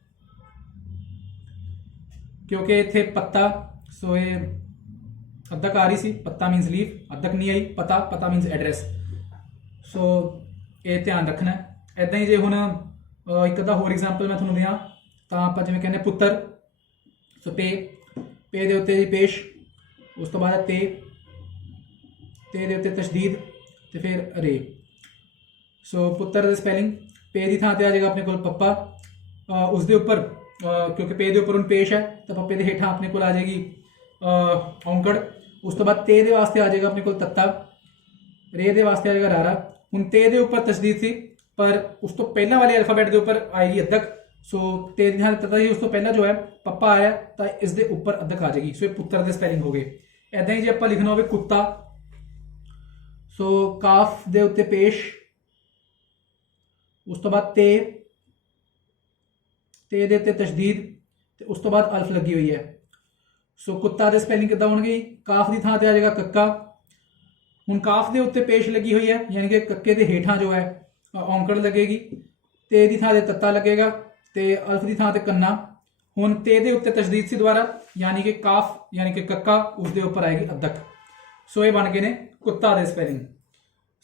ਕਿਉਂਕਿ ਇੱਥੇ ਪੱਤਾ, ਸੋ ਇਹ ਅੱਧਕ ਆ ਰਹੀ ਸੀ, ਪੱਤਾ ਮੀਨਸ ਲੀਫ, ਅੱਧਕ ਨਹੀਂ ਆਈ, ਪਤਾ ਮੀਨਸ ਐਡਰੈਸ। ਸੋ ਇਹ ਧਿਆਨ ਰੱਖਣਾ। ਇੱਦਾਂ ਹੀ ਜੇ ਹੁਣ ਇੱਕ ਅੱਧਾ ਹੋਰ ਐਗਜ਼ਾਮਪਲ ਮੈਂ ਤੁਹਾਨੂੰ ਦਿਆਂ, ਤਾਂ ਆਪਾਂ ਜਿਵੇਂ ਕਹਿੰਦੇ ਪੁੱਤਰ, ਸੋ ਪੇ ਦੇ ਉੱਤੇ ਜੀ ਪੇਸ਼, ਉਸ ਤੋਂ ਬਾਅਦ ਤੇ ਦੇ ਉੱਤੇ ਤਸ਼ਦੀਦ, ਤੇ ਫਿਰ ਰੇ। ਸੋ ਪੁੱਤਰ ਦੀ ਸਪੈਲਿੰਗ ਪੇ ਦੀ ਥਾਂ ਤੇ ਆ ਜਾਏਗਾ ਆਪਣੇ ਕੋਲ ਪੱਪਾ, ਉਸ ਦੇ ਉੱਪਰ ਕਿਉਂਕਿ ਪੇ ਦੇ ਉੱਪਰ ਹੁਣ ਪੇਸ਼ ਹੈ ਤਾਂ ਪੱਪੇ ਦੇ ਹੇਠਾਂ ਆਪਣੇ ਕੋਲ ਆ ਜਾਏਗੀ ਔਂਕੜ। ਉਸ ਤੋਂ ਬਾਅਦ ਤੇ ਦੇ ਵਾਸਤੇ ਆ ਜਾਏਗਾ ਆਪਣੇ ਕੋਲ ਤੱਤਾ, ਰੇ ਦੇ ਵਾਸਤੇ ਆ ਜਾਏਗਾ ਰਾਰਾ। ਹੁਣ ਤੇ ਦੇ ਉੱਪਰ ਤਸ਼ਦੀਦ ਸੀ, ਪਰ ਉਸ ਤੋਂ ਪਹਿਲਾਂ ਵਾਲੇ ਅਲਫਾਬੈਟ ਦੇ ਉੱਪਰ ਆਏਗੀ ਅੱਧਕ। ਸੋ ਤੇ ਦੀ ਥਾਂ ਤੱਤਾ ਹੀ, ਉਸ ਤੋਂ ਪਹਿਲਾਂ ਜੋ ਹੈ ਪੱਪਾ ਆਇਆ ਤਾਂ ਇਸ ਦੇ ਉੱਪਰ ਅੱਧਕ ਆ ਜਾਏਗੀ। ਸੋ ਇਹ ਪੁੱਤਰ ਦੇ ਸਪੈਲਿੰਗ ਹੋ ਗਏ। ਇੱਦਾਂ ਹੀ ਜੇ ਆਪਾਂ ਲਿਖਣਾ ਹੋਵੇ ਕੁੱਤਾ, ਸੋ ਕਾਫ ਦੇ ਉੱਤੇ ਪੇਸ਼, ਉਸ ਤੋਂ ਬਾਅਦ ਤੇ ਦੇ ਉੱਤੇ ਤਸ਼ਦੀਦ, ਤੇ ਉਸ ਤੋਂ ਬਾਅਦ ਅਲਫ ਲੱਗੀ ਹੋਈ ਹੈ। ਸੋ ਕੁੱਤਾ ਦੇ ਸਪੈਲਿੰਗ ਕਿੱਦਾਂ ਹੋਣਗੇ, ਕਾਫ ਦੀ ਥਾਂ ਤੇ ਆ ਜਾਏਗਾ ਕੱਕਾ। ਹੁਣ ਕਾਫ ਦੇ ਉੱਤੇ ਪੇਸ਼ ਲੱਗੀ ਹੋਈ ਹੈ, ਯਾਨੀ ਕਿ ਕੱਕੇ ਦੇ ਹੇਠਾਂ ਜੋ ਹੈ ਔਂਕੜ ਲੱਗੇਗੀ, ਤੇ ਦੀ ਥਾਂ ਤੇ ਤੱਤਾ ਲੱਗੇਗਾ, ਤੇ ਅਲਫ ਦੀ ਥਾਂ ਤੇ ਕੰਨਾ। ਹੁਣ ਤੇ ਦੇ ਉੱਤੇ ਤਸ਼ਦੀਦ ਸੀ ਦੁਬਾਰਾ, ਯਾਨੀ ਕਿ ਕਾਫ ਯਾਨੀ ਕਿ ਕੱਕਾ, ਉਸ ਦੇ ਉੱਪਰ ਆਏਗੀ ਅੱਧਕ। ਸੋ ਇਹ ਬਣ ਗਏ ਨੇ ਕੁੱਤਾ ਦੇ ਸਪੈਲਿੰਗ।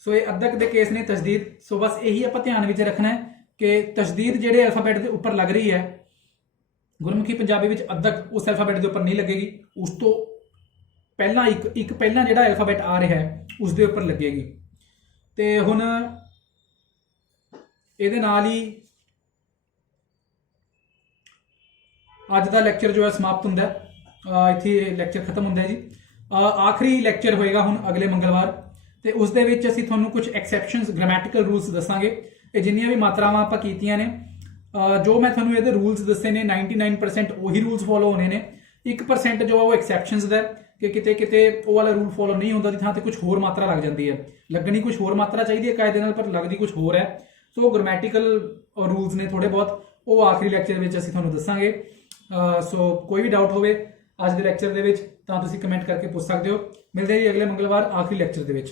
ਸੋ ਇਹ ਅੱਧਕ ਦੇ ਕੇਸ ਨੇ ਤਸ਼ਦੀਦ। ਸੋ ਬਸ ਇਹੀ ਆਪਾਂ ਧਿਆਨ ਵਿੱਚ ਰੱਖਣਾ ਹੈ ਕਿ ਤਸ਼ਦੀਦ ਜਿਹੜੇ ਅਲਫਾਬੈਟ ਦੇ ਉੱਪਰ ਲੱਗ ਰਹੀ ਹੈ, ਗੁਰਮੁਖੀ ਪੰਜਾਬੀ ਵਿੱਚ ਅੱਧਕ ਉਸ ਅਲਫਾਬੈਟ ਦੇ ਉੱਪਰ ਨਹੀਂ ਲੱਗੇਗੀ, ਉਸ ਤੋਂ ਪਹਿਲਾਂ ਇੱਕ ਪਹਿਲਾਂ ਜਿਹੜਾ ਅਲਫਾਬੈਟ ਆ ਰਿਹਾ ਹੈ ਉਸ ਦੇ ਉੱਪਰ ਲੱਗੇਗੀ। ਤੇ ਹੁਣ ਇਹਦੇ ਨਾਲ ਹੀ ਅੱਜ ਦਾ ਲੈਕਚਰ ਜੋ ਹੈ ਸਮਾਪਤ ਹੁੰਦਾ ਹੈ, ਇੱਥੇ ਲੈਕਚਰ ਖਤਮ ਹੁੰਦਾ ਹੈ ਜੀ। ਆਖਰੀ ਲੈਕਚਰ ਹੋਏਗਾ ਹੁਣ ਅਗਲੇ ਮੰਗਲਵਾਰ, ਤੇ ਉਸ ਦੇ ਵਿੱਚ ਅਸੀਂ ਤੁਹਾਨੂੰ ਕੁਝ ਐਕਸੈਪਸ਼ਨਸ, ਗ੍ਰਾਮੈਟੀਕਲ ਰੂਲਸ ਦੱਸਾਂਗੇ। ਇਹ ਜਿੰਨੀਆਂ ਵੀ ਮਾਤਰਾਵਾਂ ਆਪਾਂ ਕੀਤੀਆਂ ਨੇ, ਜੋ ਮੈਂ ਤੁਹਾਨੂੰ ਇਹਦੇ ਰੂਲਸ ਦੱਸੇ ਨੇ 99% ਉਹੀ ਰੂਲਸ ਫੋਲੋ ਹੋਣੇ ਨੇ। 1% ਜੋ ਆ ਉਹ ਐਕਸੈਪਸ਼ਨਸ ਦਾ, ਕਿ ਕਿਤੇ ਉਹ ਵਾਲਾ ਰੂਲ ਫੋਲੋ ਨਹੀਂ ਹੁੰਦਾ, ਦੀ ਥਾਂ ਤੇ ਕੁਝ ਹੋਰ ਮਾਤਰਾ ਲੱਗ ਜਾਂਦੀ ਹੈ। ਲੱਗਣੀ ਕੁਝ ਹੋਰ ਮਾਤਰਾ ਚਾਹੀਦੀ ਹੈ ਕਾਇਦੇ ਨਾਲ, ਪਰ ਲੱਗਦੀ ਕੁਝ ਹੋਰ ਹੈ। ਸੋ ਗ੍ਰਾਮੈਟੀਕਲ ਰੂਲਸ ਨੇ ਥੋੜੇ ਬਹੁਤ, ਉਹ ਆਖਰੀ ਲੈਕਚਰ ਵਿੱਚ ਅਸੀਂ ਤੁਹਾਨੂੰ ਦੱਸਾਂਗੇ। ਸੋ ਕੋਈ ਵੀ ਡਾਊਟ ਹੋਵੇ ਅੱਜ ਦੇ ਲੈਕਚਰ ਦੇ ਵਿੱਚ ਤਾਂ ਤੁਸੀਂ ਕਮੈਂਟ ਕਰਕੇ ਪੁੱਛ ਸਕਦੇ ਹੋ। ਮਿਲਦੇ ਹਾਂ ਜੀ ਅਗਲੇ ਮੰਗਲਵਾਰ ਆਖਰੀ ਲੈਕਚਰ ਦੇ ਵਿੱਚ।